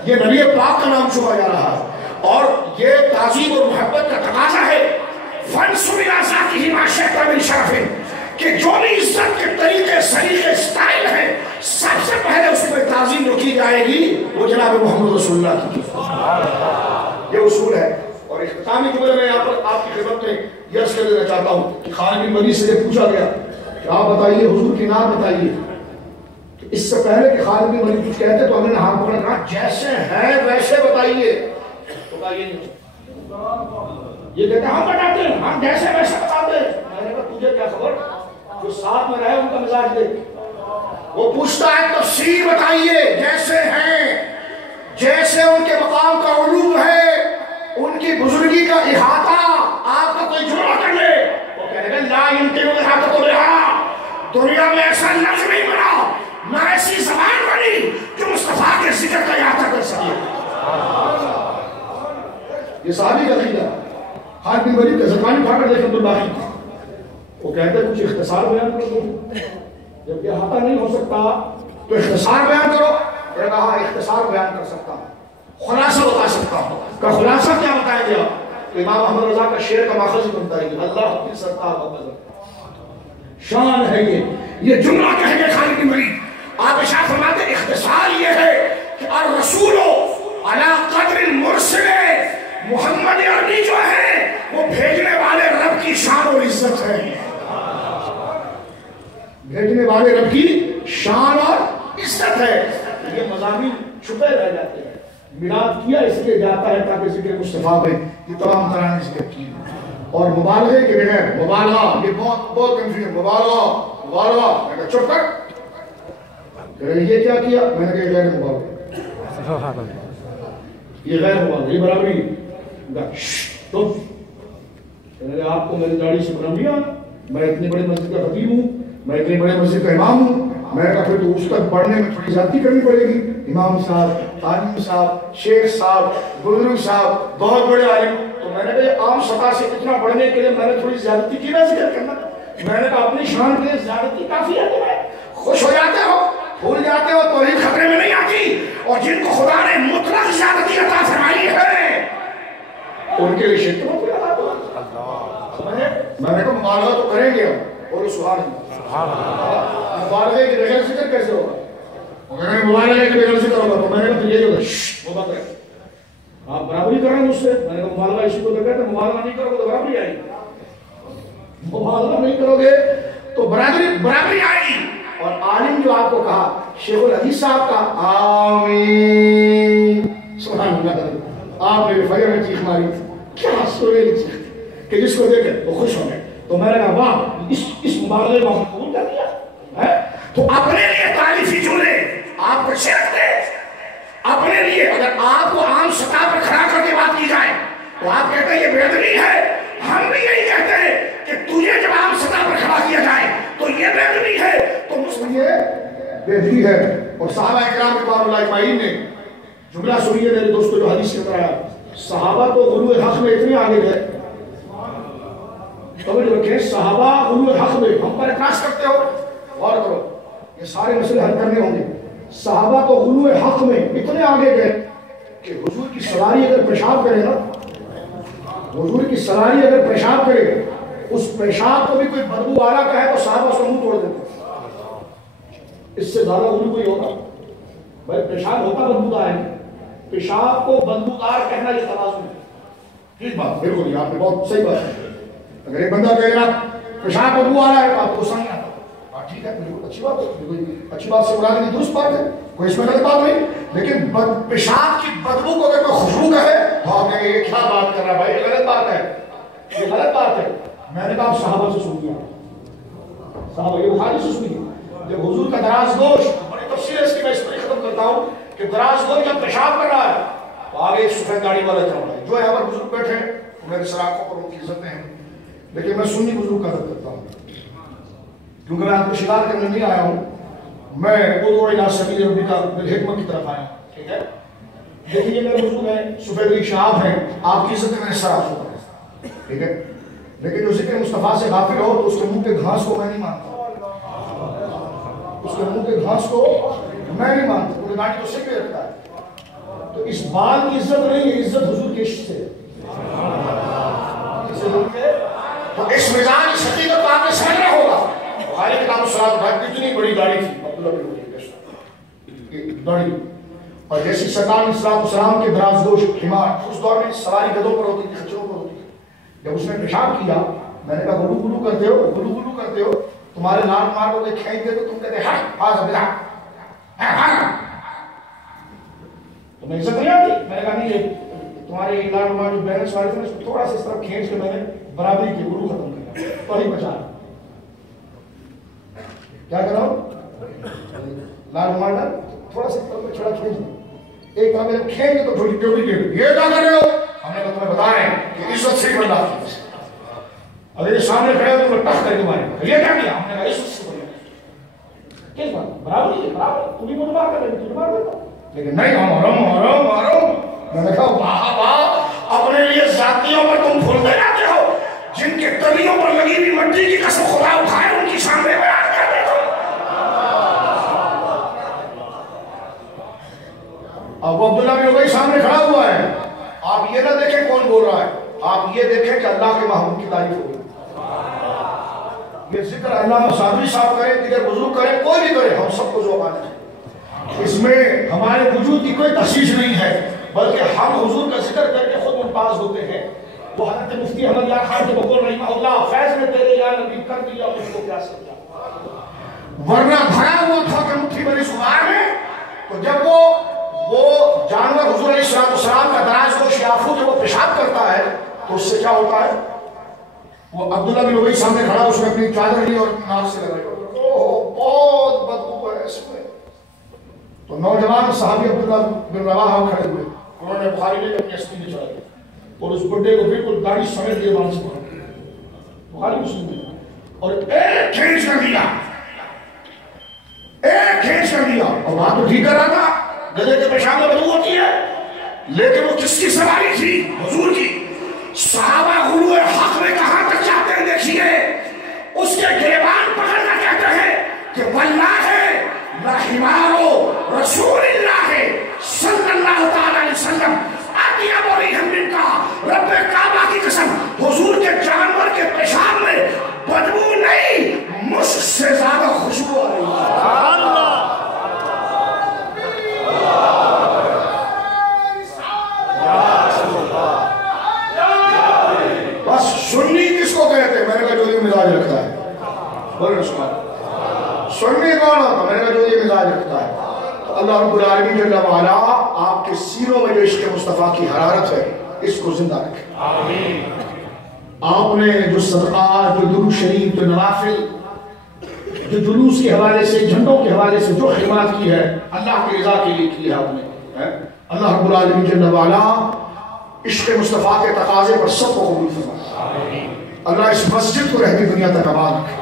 یہ نبی پاک کا نام چھوا جا رہا ہے. اور یہ تعظیم اور محبت کا تقاضا ہے. فَنْسُبْ إِلَىٰ ذَاتِهِ مَا شَئْتَ مِنْ شَرَفٍ، کہ جو بھی عزت کے طریقے سلیقے اسٹائل ہے سب سے پہلے اس پہ تعظیم جو کی جائے گی وہ جناب محمد رسول اللہ کی. یہ اصول ہے. اور اختتامی جملے میں یہاں پر آپ کی خدمت میں یہ عرض کر دینا چاہتا ہوں کہ خالد بن ولید سے پوچھا گیا کہ آپ بتائیے حضور کی نام بتائیے. اس سے پہلے کہ خالد بن ولید کچھ کہتے تو ہم نے ہاتھ پکڑ کہا جیسے ہے ویسے بتائیے. تو کہا یہ نہیں، یہ کہتے ہیں ہم بتاتے ہیں، ہم جیسے ویسے بتاتے ہیں. میں نے کہا تجھے کیا خبر، جو ساتھ میں رہے ان کا مزاج دیکھ. وہ پوچھتا ہے تفسیر بتائیے جیسے ہیں، جیسے ان کے مقام کا علوم ہے، ان کی بزرگی کا احاطہ آپ کا کوئی جملہ کر لے. وہ کہنے گا لا يمكن احاطہ بہا، دنیا میں ایسا لفظ نہیں بنا، نہ ایسی زبان بنی جو مصطفیٰ کے ذکر کا احاطہ کر سکے. یہ صحابی کا عقیدہ. خالد بن ولید کا زبان اٹھا کر دیکھ عبداللہ کی، وہ کہتے ہیں کچھ اختصار بیان کرو. جب یہ احاطہ نہیں ہو سکتا تو اختصار بیان کرو. میں نے کہا اختصار بیان کر سکتا ہوں. خلاصہ بتا سکتا ہوں. کا خلاصہ کیا بتائیں گے آپ؟ امام احمد رضا کا شعر کا ماخذ بنتا ہے اللہ کی سرکار شان ہے یہ جملہ کہیں گے خالد بن ولید. آپ ارشاد فرماتے ہیں اختصار یہ ہے کہ الرسول علی قدر المرسل، محمد عربی جو ہے وہ بھیجنے والے رب کی شان اور عزت ہے. بھیجنے والے رب کی شان اور عزت ہے. یہ مضامین چھپے رہ جاتے ہیں. میلاد کیا اس لیے جاتا ہے تاکہ ذکر مصطفیٰ پہ یہ تمام طرح نے ذکر کی. اور مبالغے کے بغیر مبالغہ یہ بہت کنفیوژن. مبالغہ میں کہا چپ کر. یہ کیا کیا؟ میں نے کہا غیر مبالغہ، یہ غیر مبالغہ، یہ برابری. آپ کو میری داڑھی سے برابری آنا، میں اتنی بڑی مسجد کا خطیب ہوں، میں اتنی بڑی مسجد کا امام ہوں. میں نے کہا پھر تو اس تک پڑھنے میں تھوڑی زیادتی کرنی پڑے گی. امام صاحب، عالم صاحب، شیخ صاحب، بزرگ صاحب، بہت بڑے عالم. تو میں نے کہا یہ عام سطح سے اتنا پڑھنے کے لیے میں نے تھوڑی زیادتی کی نہ ذکر کرنا. میں نے کہا اپنی شان کے لیے زیادتی کافی ہے. خوش ہو جاتے ہو، بھول جاتے ہو، توحید خطرے میں نہیں آتی. اور جن کو خدا نے مطلق زیادتی عطا فرمائی ہے ان کے لیے شرک مت کرنا. میں نے کہا مبالغہ تو کریں گے ہم. اور سبحان اللہ. مبالغے کے بغیر ذکر کیسے ہوگا؟ مبالغے کے بغیر ذکر ہوگا. تو میں نے کہا یہ ہوگا وہ بات ہے. آپ برابری کریں اس سے. میں نے کہا مبالغہ اسی کو کہتے ہیں، مبالغہ نہیں کرو گے تو برابری آئے گی. مبالغہ نہیں کرو گے تو برابری آئے گی. اور عالم جو آپ کو کہا شیخ الحدیث صاحب کا آمین سبحان اللہ. آپ نے فجر میں چیخ ماری، کیا سوریلی چیخ کہ جس کو دیکھے وہ خوش ہو گئے. تو میں نے کہا واہ اس مبالغے کو قبول کر دیا ہے. تو اپنے لیے تعریفی جملے آپ کو چھیڑتے اپنے لیے. اگر آپ کو عام سطح پر کھڑا کر کے بات کی جائے تو آپ کہتے ہیں یہ بے ادبی ہے. ہم بھی یہی کہتے ہیں کہ تجھے جب عام سطح پر کھڑا کیا جائے تو یہ بے ادبی ہے، تو مسلم یہ بے ادبی ہے. اور صحابہ کرام رضوان اللہ اجمعین نے جملہ سنیے میرے دوستو جو حدیث کے اندر آیا. صحابہ تو غلو حق میں اتنے آگے گئے. توجہ رکھیں، صحابہ غلو حق میں ہم پر اعتراض کرتے ہو، غور کرو یہ سارے مسئلے حل کرنے ہوں گے. صحابہ تو غلو حق میں اتنے آگے گئے کہ حضور کی سواری اگر پیشاب کرے نا، حضور کی سواری اگر پیشاب کرے اس پیشاب کو بھی کوئی بدبو والا کہے تو صحابہ اس کا منہ توڑ دیتے. اس سے زیادہ غلو کوئی ہوگا؟ بھائی پیشاب ہوتا بدبودار ہے، پیشاب کو بدبودار کہنا یہ تواضع ہے. ٹھیک بات، بالکل یہ آپ نے بہت صحیح بات ہے. اگر ایک بندہ کہے گا پیشاب بدبو آ رہا ہے تو آپ کو غصہ نہیں آتا. ٹھیک ہے، بالکل اچھی بات ہے، اچھی بات سے مراد نہیں، درست بات ہے، کوئی اس میں غلط بات نہیں. لیکن پیشاب کی بدبو کو اگر کوئی خوشبو کہے تو آپ کہیں گے یہ کیا بات کر رہا ہے بھائی، یہ غلط بات ہے، یہ غلط بات ہے. میں نے کہا آپ صحابہ سے سن لیا، صحابہ یہ بخاری سے سنیے. جب حضور کا دراز گوش، بڑی تفصیل ہے اس کی، میں اس پر ختم کرتا ہوں کہ دراز گوش جب پیشاب کر رہا ہے تو آگے ایک سفید داڑھی والا چل رہا ہے. جو یہاں پر بزرگ بیٹھے ہیں میرے سراخوں پر ان کی عزتیں ہیں، لیکن میں سنی بزرگ کا عزت کرتا ہوں کیونکہ میں آپ کو شکار کرنے نہیں آیا ہوں. میں ادعو الی سبیل ربک بالحکمہ کی طرف آیا ہوں. ٹھیک ہے، دیکھیے یہ میرے بزرگ ہیں، سفید شہاب ہیں، آپ کی عزت میرے سراخوں پر ہے. ٹھیک ہے، لیکن جو ذکر مصطفیٰ سے غافل ہو تو اس کے منہ کے گھاس کو میں نہیں مانتا. اس کے منہ کے گھاس کو میں نہیں مانتا، کیونکہ گاڑی تو سکھ رکھتا ہے. تو اس بال کی عزت نہیں ہے، عزت حضور کے عشق سے. تو اس مزاج اس حقیقت کو آپ نے سمجھنا ہوگا. بخاری کتاب الصلاۃ میں کتنی بڑی گاڑی تھی عبداللہ بن گاڑی، اور جیسے سرکار علیہ السلام کے دراز گوش حمار، اس دور میں سواری گدھوں پر ہوتی تھی، خچروں پر ہوتی تھی. جب اس نے پیشاب کیا میں نے کہا گلو گلو کرتے ہو، گلو گلو کرتے ہو، تمہارے لاڈ مار کو کھینچ دے تو تم کہتے ہٹ ہاں بلا تمہیں عزت نہیں آتی. میں نے کہا نہیں یہ تمہارے لاڈ مار جو بیلنس والے تھے اس کو تھوڑا سا اس طرف کھینچ کے میں نے برابری کی گلو ختم کیا تو ہی بچا. کیا کر رہا ہوں؟ لاڈ مار تھوڑا سا طرف چھڑا کھینچ دیں، ایک کام میں کھینچ تو تھوڑی ٹوٹی کے یہ کیا کر رہے ہو؟ ہم نے کہا تمہیں بتا رہے ہیں کہ عزت سے بندہ اگر یہ سامنے کھڑے ہو تو ٹخ کر کے مارے. یہ کیا کیا؟ ہم نے کہا عزت سے بندہ. کس بات برابر نہیں ہے، برابر تم بھی مجھے مار کر رہے تجھے مار دیتا، لیکن نہیں مارو. میں نے کہا واہ واہ، اپنے لیے ذاتیوں پر تم بھولتے جاتے ہو، جن کے تلیوں پر لگی ہوئی مٹی کی قسم خدا اٹھائے ان کی شان میں بیان کر دیتا ہوں. اب وہ عبداللہ بن ابی سامنے کھڑا ہوا ہے، آپ یہ نہ دیکھیں کون بول رہا ہے، آپ یہ دیکھیں کہ اللہ کے محبوب کی تعریف ہو گئی۔ یہ ذکر علامہ صابری صاحب کرے، دیگر بزرگ کرے، کوئی بھی کرے، ہم سب کو جو آنا چاہیے۔ اس میں ہمارے وجود کی کوئی تخصیص نہیں ہے، بلکہ ہم حضور کا ذکر کر کے خود ممتاز ہوتے ہیں۔ وہ حضرت مفتی احمد یار خان کے بقول رحمہ اللہ، فیض میں تیرے یا نبی کر دیا اس کو کیا سمجھا، ورنہ بھرا ہوا تھا کہ مٹھی بھری سوار میں۔ تو جب وہ جانور حضور علیہ السلام کا دراز گوش یافو جب وہ پیشاب کرتا ہے تو اس سے کیا ہوتا ہے؟ وہ عبداللہ بن ابی سامنے کھڑا، اس نے اپنی چادر لی اور ناک سے لگائی، بہت بدبو ہے اس میں۔ تو نوجوان صحابی عبداللہ بن رواحہ کھڑے ہوئے، انہوں نے بخاری میں اپنی اسپی میں چڑھائی اور اس بڈے کو بالکل داڑھی سمیٹ لیے مان سے پڑھا، بخاری مسلم میں، اور ایک کھینچ کر دیا، ایک کھینچ کر دیا، اور وہاں تو ٹھیک کر رہا تھا، گدھے کے پیشاب میں بدبو ہوتی ہے، لیکن وہ کس کی سواری تھی؟ حضور کی۔ صحابہ غلو حق میں کہاں تک جاتے ہیں دیکھیے، اس کے گریبان پکڑ کر کہتے ہیں کہ واللہ لا حمار رسول اللہ صلی اللہ تعالی علیہ وسلم اطیب ریحا منکا، رب کعبہ کی قسم حضور کے جانور کے پیشاب میں بدبو نہیں، مشک سے زیادہ خوشبو آ رہی ہے۔ بس سنی کس کو کہتے ہیں؟ میں نے کہا جو یہ مزاج رکھتا ہے، بولے سنی کون ہوتا؟ میں نے کہا جو یہ مزاج رکھتا ہے۔ تو اللہ رب العالمین جل وعلا آپ کے سینوں میں جو عشق مصطفیٰ کی حرارت ہے اس کو زندہ رکھے۔ آپ نے جو صدقات، جو درود شریف، جو نوافل، جو جلوس کے حوالے سے، جھنڈوں کے حوالے سے جو خدمات کی ہے اللہ کی رضا کے لیے کی ہے آپ نے۔ اللہ رب العالمین جل وعلا عشق مصطفیٰ کے تقاضے پر سب کو قبول فرمائے۔ اللہ اس مسجد کو رہتی دنیا تک آباد رکھے۔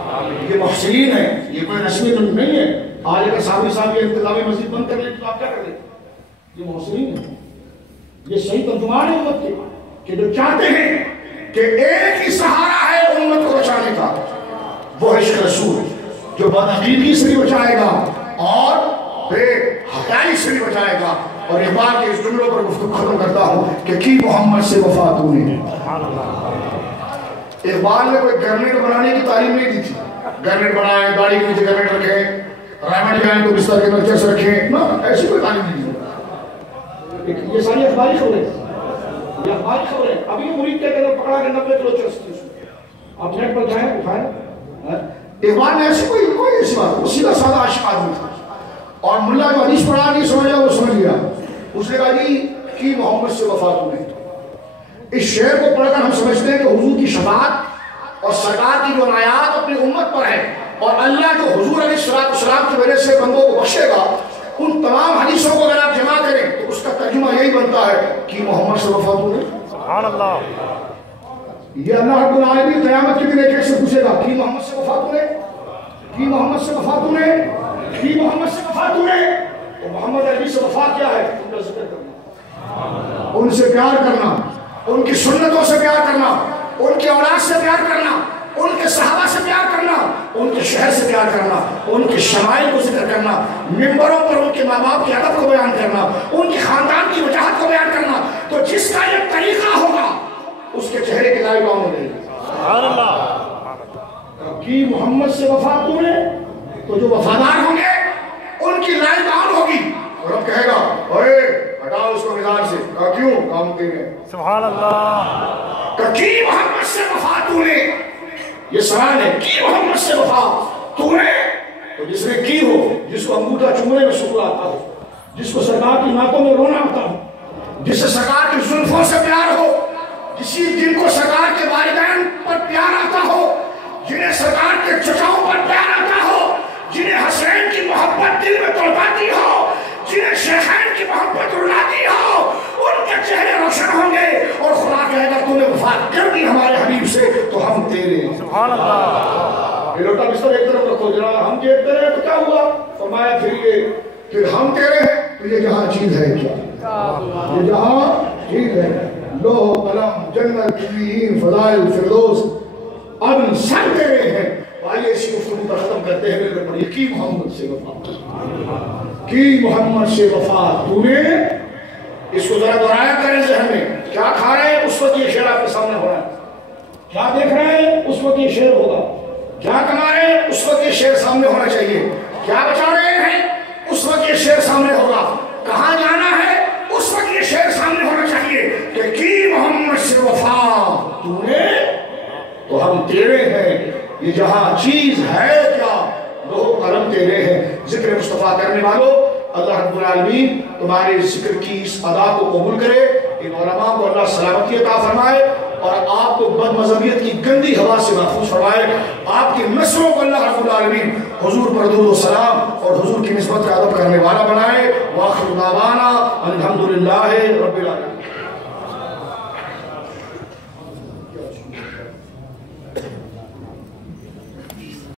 یہ محسنین ہے، یہ کوئی رسمی نہیں ہے۔ آج اگر صحابی صاحب یہ انتظامی مسجد بند کر لیں تو آپ کیا کر لیں؟ یہ محسنین ہے، یہ صحیح ترجمان ہے امت کے، کہ جو چاہتے ہیں کہ ایک ہی سہارا ہے امت کو بچانے کا، وہ عشق رسول، جو بدعقیدگی سے بھی بچائے گا اور بے حیائی سے بھی بچائے گا۔ اور اقبال کے اس جملوں پر گفتگو ختم کرتا ہوں کہ کی محمد سے وفا تو نے۔ اقبال نے کوئی گرنیٹ بنانے کی تعلیم نہیں دی تھی، گرنیٹ بنائیں، گاڑی کے نیچے گرنیٹ رکھیں، رائمنڈ جائیں تو بستر کے اندر چرس رکھیں، نہ ایسی کوئی تعلیم نہیں دی۔ یہ ساری اخباری خبریں، یہ اخباری خبریں۔ ابھی مرید کے اندر پکڑا کے 90 کلو چرس تھی، آپ نیٹ پر جائیں اٹھائیں۔ اقبال نے ایسی کوئی ایسی بات، وہ سیدھا سادہ عاشق آدمی تھا، اور ملا جو حدیث پڑھا نہیں سمجھا وہ سمجھ گیا۔ اس نے کہا جی کی محمد سے وفا تو نے۔ اس شعر کو پڑھ کر ہم سمجھتے ہیں کہ حضور کی شفاعت اور سرکار کی جو عنایات اپنی امت پر ہے، اور اللہ جو حضور علیہ السلام کی وجہ سے بندوں کو بخشے گا، ان تمام حدیثوں کو اگر آپ جمع کریں تو اس کا ترجمہ یہی بنتا ہے کہ محمد سے وفا تو نے۔ سبحان اللہ۔ یہ اللہ رب العالمین قیامت کے دن ایک سے پوچھے گا کہ محمد سے وفا تو نے، کہ محمد سے وفا تو نے، کہ محمد سے وفا تو نے۔ تو محمد عربی سے وفا کیا ہے؟ ان کا ذکر کرنا، ان سے پیار کرنا، ان کی سنتوں سے پیار کرنا، ان کی اولاد سے پیار کرنا، ان کے صحابہ سے پیار کرنا، ان کے شہر سے پیار کرنا، ان کے شمائل کو ذکر کرنا، ممبروں پر ان کے ماں باپ کی ادب کو بیان کرنا، ان کے خاندان کی وجاہت کو بیان کرنا۔ تو جس کا یہ طریقہ ہوگا اس کے چہرے کے لائق آن ملے گی۔ سبحان اللہ۔ کہ محمد سے وفا تو نے، تو جو وفادار ہوں گے ان کی لائق آن ہوگی، اور اب کہے گا اوے ہٹاؤ اس کو میدان سے، کہا کیوں؟ کام تیرے۔ سبحان اللہ۔ کہ محمد سے وفا تو نے، یہ سوال ہے، کی محمد سے وفا تو نے۔ تو جس نے کی ہو، جس کو انگوٹھا چومنے میں سکون آتا ہو، جس کو سرکار کی نعتوں میں رونا آتا ہو، جس سے سرکار کی زلفوں سے پیار ہو، جن کو سرکار کے والدین پر پیار آتا ہو، جنہیں سرکار کے چچاؤں پر پیار آتا ہو، جنہیں حسین کی محبت دل میں تڑپاتی ہو، جنہیں شیخین کی محبت رلاتی ہو، ان کے چہرے روشن ہوں گے، اور خدا کہے گا تو نے وفا کر دی ہمارے حبیب سے تو ہم تیرے۔ سبحان اللہ۔ یہ لوٹا بستر ایک طرف رکھو، جناب ہم جیب تیرے ہیں تو کیا ہوا؟ فرمایا پھر ہم تیرے ہیں تو یہ جہاں چیز ہے کیا؟ یہ جہاں چیز ہے، لوہ قلم جنت علیین فضائل فردوس ابن سب تیرے ہیں۔ آئیے اسی گفتگو پر ختم کرتے ہیں، میرے پڑھیے کی محمد سے وفا، کی محمد سے وفا تو نے۔ کو ذرا دہرایا کریں ذہن میں، کیا کھا رہے ہیں اس وقت یہ شعر آپ کے سامنے ہو رہا ہے، کیا دیکھ رہے ہیں اس وقت یہ شعر ہوگا، کیا کما رہے ہیں اس وقت یہ شعر سامنے ہونا چاہیے، کیا بچا رہے ہیں اس وقت یہ شعر سامنے ہوگا، کہاں جانا ہے اس وقت یہ شعر سامنے ہونا چاہیے کہ کی محمد سے وفا تو نے تو ہم تیرے ہیں، یہ جہاں چیز ہے کیا وہ قلم تیرے ہیں۔ ذکر مصطفیٰ کرنے والوں، اللہ رب العالمین تمہارے ذکر کی اس ادا کو قبول کرے، ان علماء کو اللہ سلامتی عطا فرمائے اور آپ کو بد مذہبیت کی گندی ہوا سے محفوظ فرمائے، آپ کی نسلوں کو اللہ رب العالمین حضور پر درود و سلام اور حضور کی نسبت کا ادب کرنے والا بنائے۔ وآخر دعوانا الحمدللہ رب العالمین۔